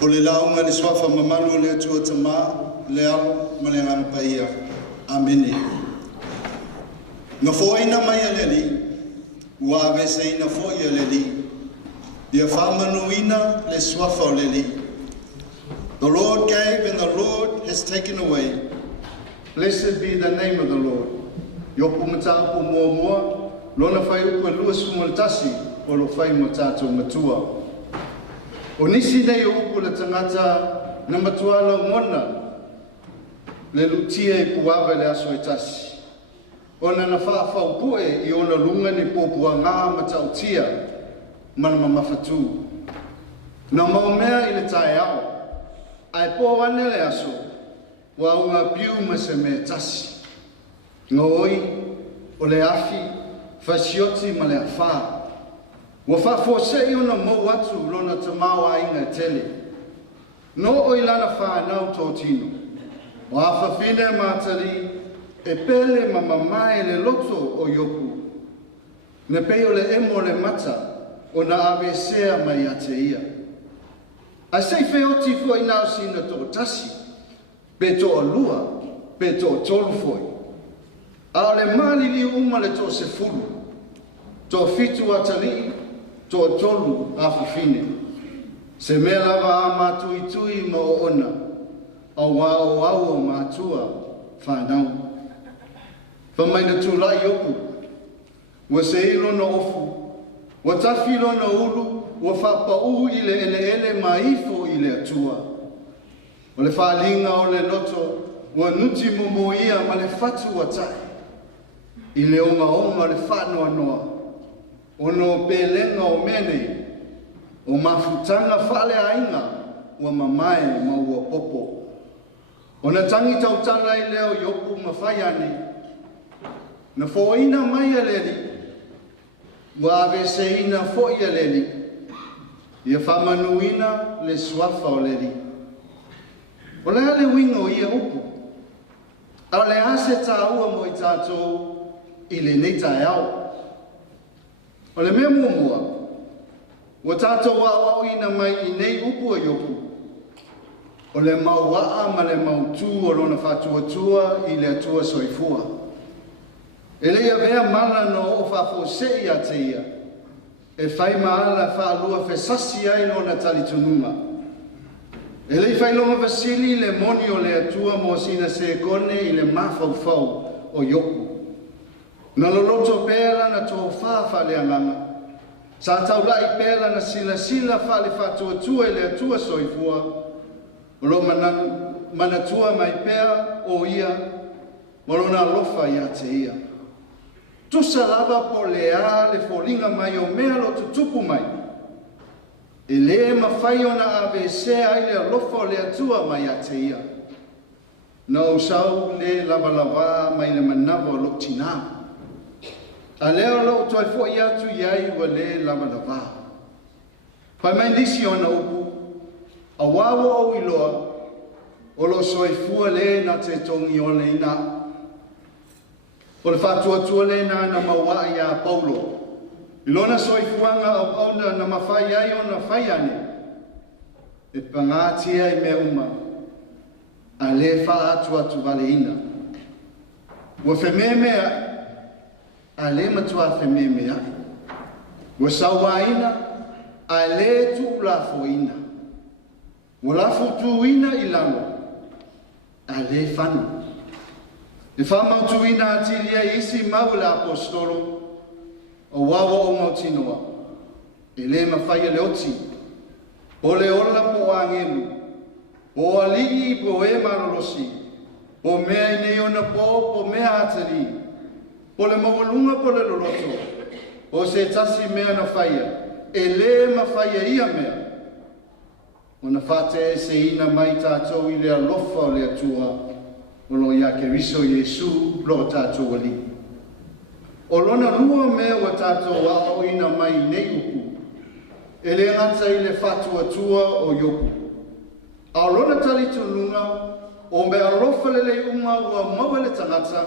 O le launga le swafa mamalu le atua tama, le alo ma le nganga paia. Amene. Nofo ina mai aleli, ua vese ina fo i aleli. Ia whamanuina le swafa o leli. The Lord gave and the Lord has taken away. Blessed be the name of the Lord. Yopu matapu mua mua, lona whai upu e lua sumaltasi, o lo whai matato matua. O nisi nei upu le tangata na matua lau mona, le lutia i puawe le aso e tasi. Ona na whaafau pue i ona lunga ni popua ngā matautia, mana mamawhatu. Na maumea i le tae ao, ai po ane le aso, wa unga piu ma se me tasi. Ngoi, o le afi, fasioti ma le awha. Wa whafose i ona mau atu lona tamau a inga tele. No o ilana whanau tō tino. Wa awhawhine mātari, e pele ma mamae le loto o yoku. Ne peo le emo le mata, o na avesea mai ate ia. A sei feoti foi nao sina tō tasi, pe tō lua, pe tō tolu foi. A le mali li uma le tō se fulu, tō fitu atali, tō tolu a fufine. Se me lava a matui tui ma o ona, a wao au o matua whanau. Whamaina tūlai oku, wa se ilo na ofu, wa tawhilo na ulu, wa whapau i le ele maifo i le atua. O le whalinga o le loto, wa nuti momo ia ma le fatu wa tai. I le onga le whanoa noa. O no pelenga o mene, o mafutanga whale ainga, wa mamae ma ua popo. O na tangi tautana i leo yoku mawhaiane, na foina mai aleli, wa avese ina foi aleli, ia whamanuina le swafa o leli. O le ale wingo ia upu, a le ase tā ua mo i tātou i le neita e au. O le mea mua, wa tātou au ina mai i nei upu a yoku. O le mauaa ma le mautu o lona whatuatua i le atua soifua. E leia vea mana no o whafosei a te ia. E whai maala whaalua whesasi ai lona talitununga. E lei whai longa vasili le moni o le atua mo sina se kone i le mawhauwhau o yoku. Na loloto pēla na tō whawha le anganga. Sa tau lai pēla na sila whale whatuatua i le atua soifua. O lo manatua mai pēa o ia. Morona alofa ia te ia. Tusa lava po lea le folinga mai o mea lo tutupu mai. E le mawhai ona avesea ai le alofa o le atua mai a te ia. Na usau le lava mai le manawa lo tina. A leo lo toi fo i atu iai wa le lava. Pai mai nisi ona upu. A wawa o iloa. O lo soifua le na te tongi o le ina. O le whatuatua le na mawai a Paulo. Ilona soifuanga o ona na mawhai ai o na whaiane. E pangatia i me uma. A le whaatuatu vale ina. Wa whememea. A le matua whememea. Wa sawaina. A le tu lafo ina. Wa lafo tu ina ilano. A le whanu. E whamautuina atilia isi mau le apostolo o wawa o mautinoa. E le mawhaia le oti. O le ola po angelu. O alii po e marolosi. O mea i neona po mea atari. O le mawalunga po le loloto. O se tasi mea na whaia. E le mawhaia ia mea. O na whate e se ina mai tātou i le alofa o le atua. O lo ia ke riso Yesu lo tātou ali. O lona lua mea wa tātou a o ina mai nei upu. E le ngata i le whatuatua o yoku. A lona talitu lunga o mea rofa le unga ua maua le tangata.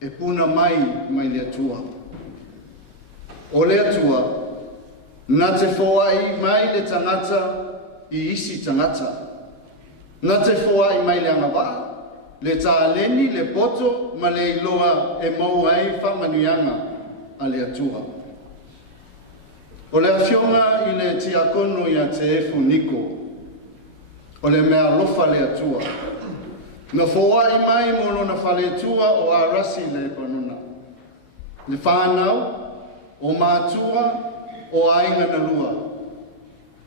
E puna mai le atua. O le atua, na te whoai mai le tangata I isi tangata. Nā te whoa I mai le angawā, le tā leni, le poto, ma le iloa e mau ai whamanuianga a le atua. O le awhionga I le tiakono I a Taefu Niko, o le mea alofa le atua. Nofo I mai mo lona whale atua o a rasi le panuna. Le whanau, o mātua, o ainga na lua.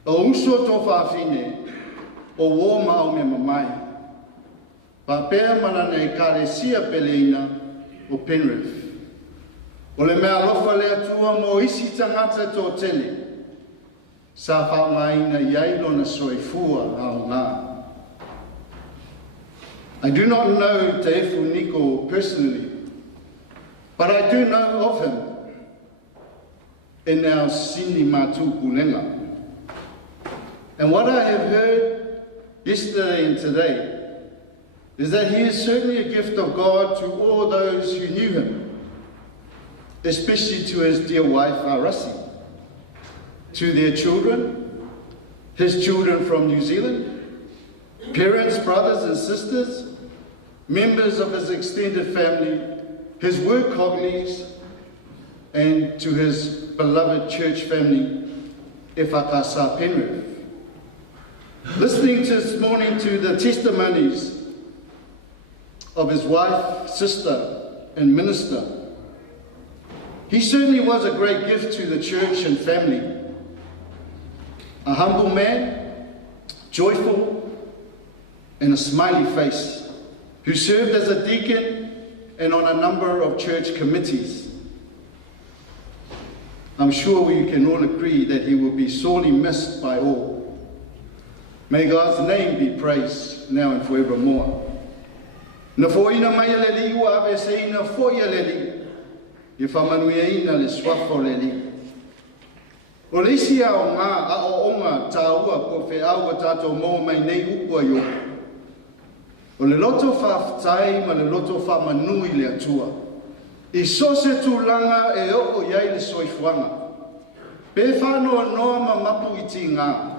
O uso tō whawhine, o wōma au me mamai. Pa pēr mana nei kāresia peleina o Penrith. O le mea alofa le atua mo isi tangata tō tele. Sa whaungaina iailo na soifua au ngā. I do not know Taefu Niko personally, but I do know of him in our Sini Matu Kulenga. And what I have heard yesterday and today is that he is certainly a gift of God to all those who knew him, especially to his dear wife Arasi, to their children, his children from New Zealand, parents, brothers and sisters, members of his extended family, his work colleagues, and to his beloved church family, EFKS Penrith. Listening this morning to the testimonies of his wife, sister, and minister, he certainly was a great gift to the church and family. A humble man, joyful, and a smiley face, who served as a deacon and on a number of church committees. I'm sure we can all agree that he will be sorely missed by all. May God's name be praised now and forevermore. Nofo ina mai le li ua ave se ina fo ia le li. I whamanuia ina le swafo le li. O le isi au ngā a o onga tā ua ko whi au a tātou mō mai nei upua yo. O le loto whawhtai ma le loto whamanui le atua. I sose tūlanga e o iai le soifuanga. Pe whanoa noa ma mapu I ti ngā.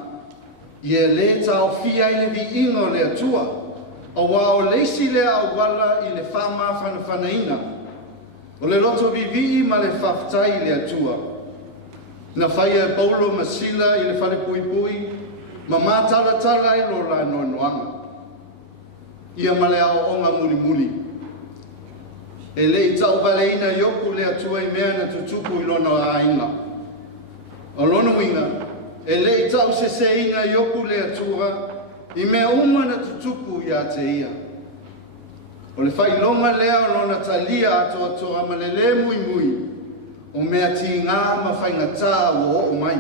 Ia le tau fia I le vi ingo le atua. O wā o leisi le au wala I le whama whanawhanaina. O le loto vivi ma le whawhtai le atua. Na whaia paulo masila I le whare pui pui. Ma mātala tala I lo la noanoanga. Ia ma le au onga muli muli. E le I tau waleina yoku le atua I mea na tutupu I lona ainga. O lona winga. E le I tau se inga yoku le atua, I mea uma na tutupu ia te ia. O le whailonga lea o lona talia ato atoa ma le mui mui, o mea ti ngā ma whaingatā o mai.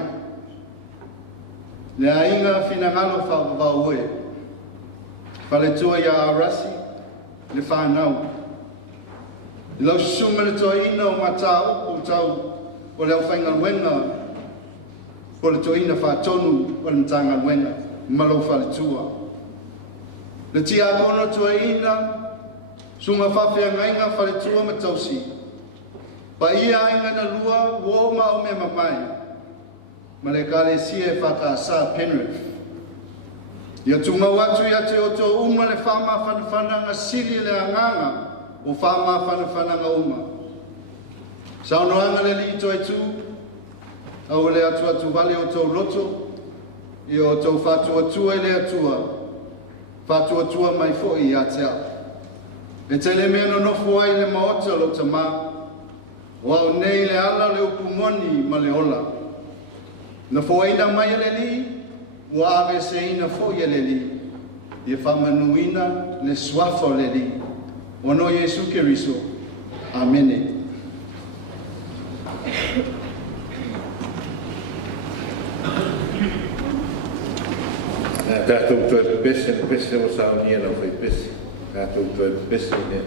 Le ainga whinangalo Faalavaau e. Whale tua ia Arasi, le whanau. I lau susuma le toa ina o matau, o tau, o leo whaingaluenga, po le toina whātonu o le mtanga luenga, malo whale tua. Le tia kono tua ina, sunga whawhia ngainga whale tua ma tausi. Pa ia ainga na lua, wo ma o me mamai. Ma le kale sia e whakasa Penrith. Ia tunga watu ia te o tō uma le whama whanawhananga sili le anganga o whama whanawhananga uma. Saunoanga le li toi tū, au le atua tu vale o tau loto, I o tau whatua tua I le atua, whatua tua mai fo'i I atea. E te le mea no nofo ai le maota lo ta mā, o au nei le ala le upumoni ma le ola. Na fo aina mai le li, o ave se ina fo'i le li, I whamanuina le swafo le li. O no Jesu Keriso. Amene. Tātou toi pese o saunia na whai pese. Tātou toi pese ne.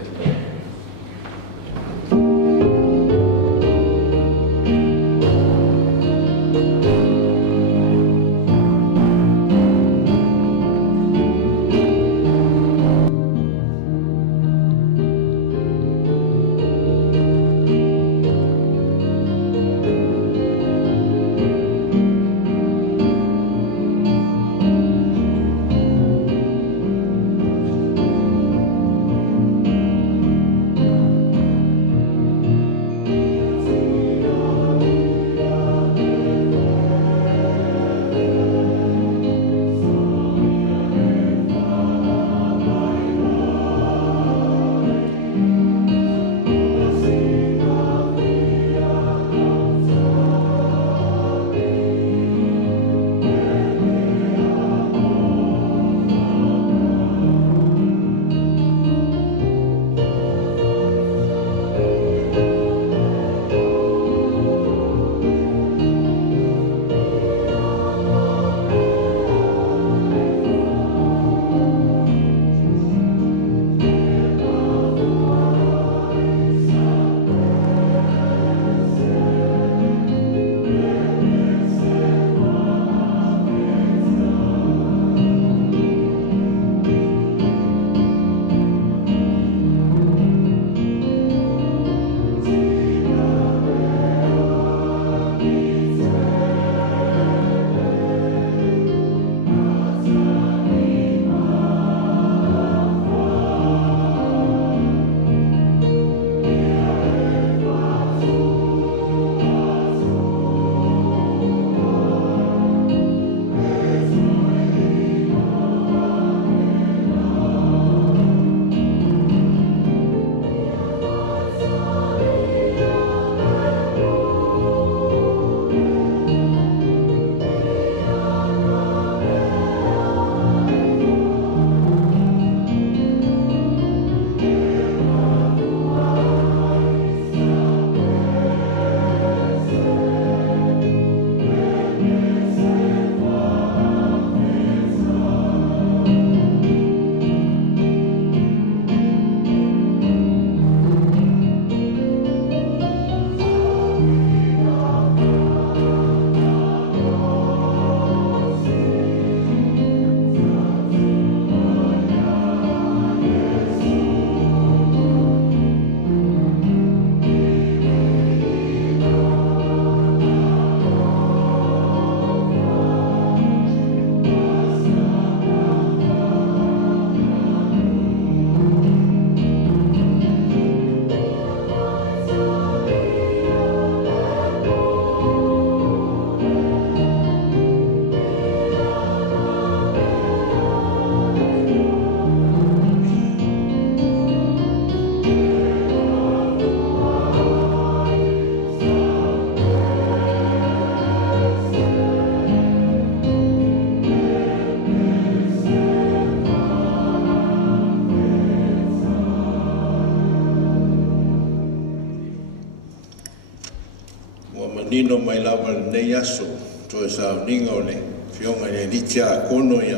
nino mai lava nei aso to sa ninga ole fionga le litia kono ya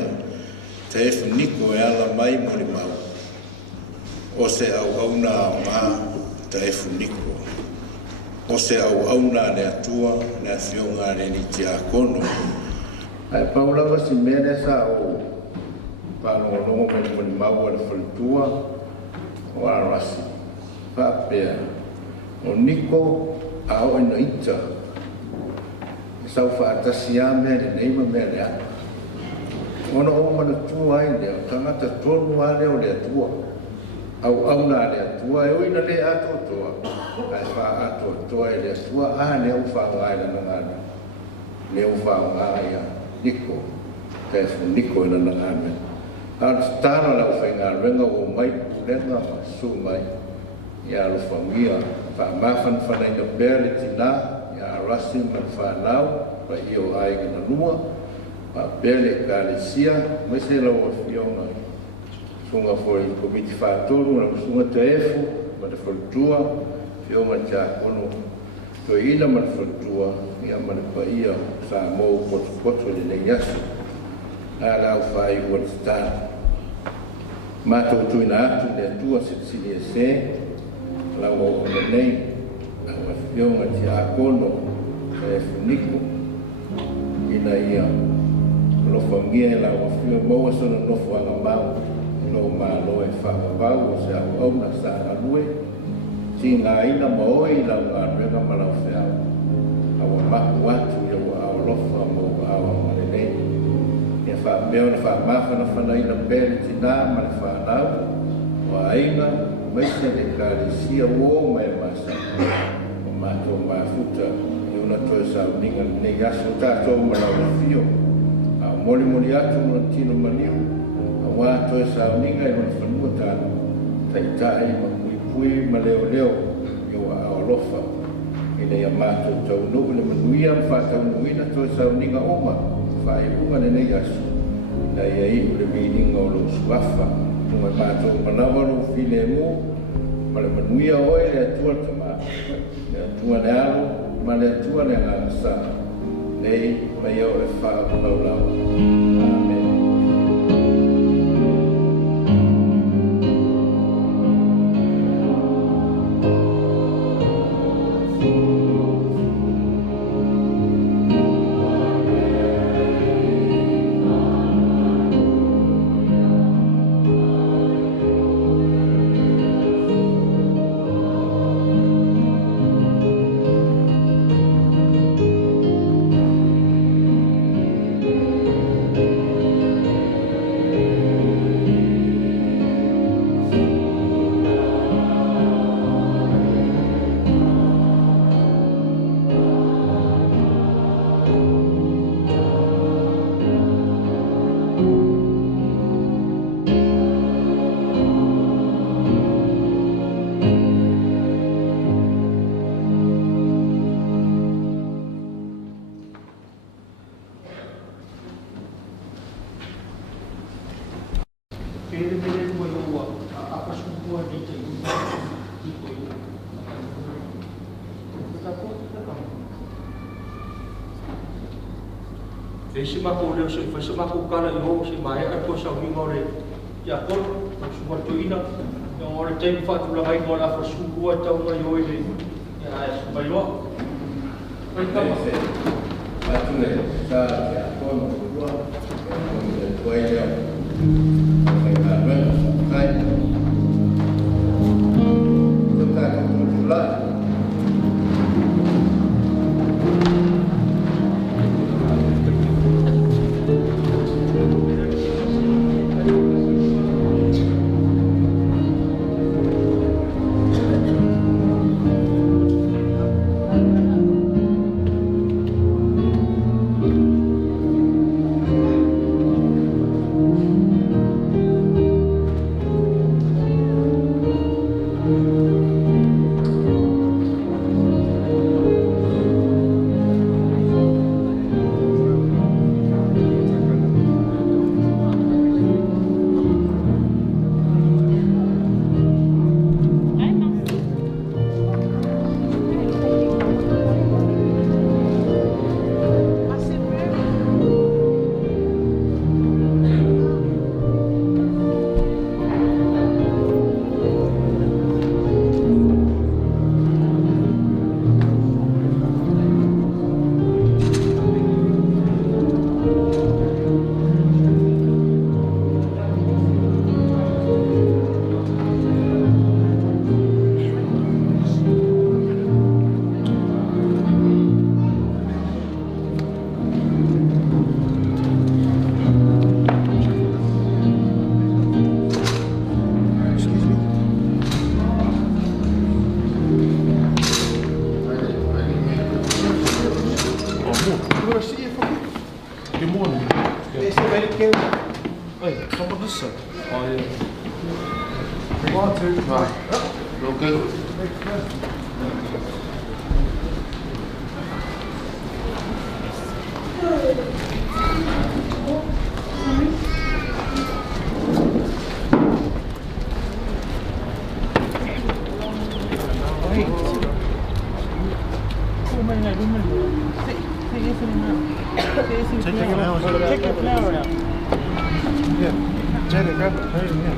Taefu Niko e ala mai mo le mau o se au auna ma Taefu Niko o se au auna le atua le fionga le litia kono ai paula va si mene sa o pa no mo le mau le faltua o arasi pa pe o Niko au ina ita sau fa atasia me le neima me le a ono o mana tua ai le tangata tonu ale o le atua au auna le atua e oina le ato toa ai fa ato toa e le atua a le au fa ngai na ngana le au fa ngai Niko Taefu Niko ina ngana a stara la fa ngai renga o mai pulenga su mai ya Alofa ngia fa mafan fa na bele tina ya rasi man Faalavaau pa io ai na lua pa bele kalisia mai se la o fiona sunga foi komiti fa tolu na sunga Taefu ma de fortua fiona ja kono to ina man fortua ya man pa ia Samoa pot le yasu ala fa i o sta ma to tu ina tu le tua sili se la o nei a fiona ja kono Taefu Niko ina ia Alofa ngia la o fio mo so no Nofo anga mau no ma lo e Faalavaau o se au na sa alue tinga ina mo i la nga renga mala fea au maku atu ia o Alofa mo au male nei e fa meo na fa mafa na fana ina pere tina male Faalavaau o aina mai se le kalisia o mai masa o mato mafuta i una toe sa uninga nei aso tato mala o fio moli moli atu no tino maniu wa to sa ninga no fanu ta tai ma pui ma leo yo Alofa ile ya mato to no le manuia fa ta no ina to sa ninga oma fa e bunga ne yasu la ya i le meaning o lo swafa no mato manawa no file mo ma le manuia o ile tu tama tu ana ma le tu ana sa nei mai o le Faalavaau amen. si mako leo se fa mako kala i ho si mai a ko sa mi ngore ya ko su wa tuina yo ngore te fa tu la mai ko la fa su wa ta una yo ile ya su mai lo ai ka ma se a tu le sa ya ko no wa ko ile ai ka ba kai tu ka tu la Good morning. It's already killed. Hey, come on this side. Oh, yeah. 1, 2, Right. Real good. Take your flower out. Yeah. Jenny, grab it. Hurry, yeah.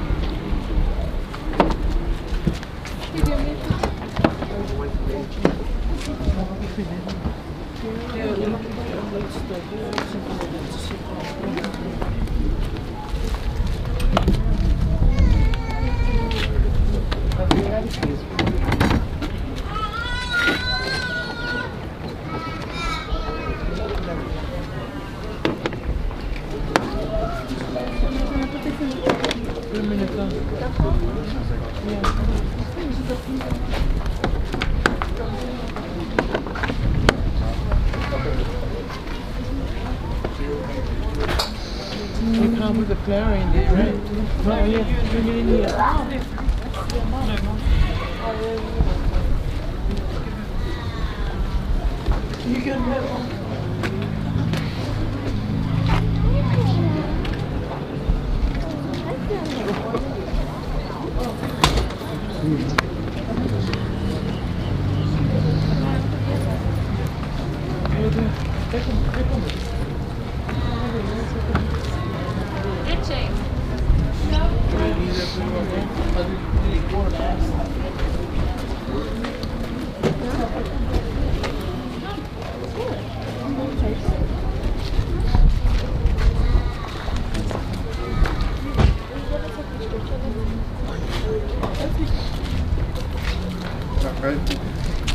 You can't put the flower in there, right? No, yeah, bring it in here. You can have one. Okay.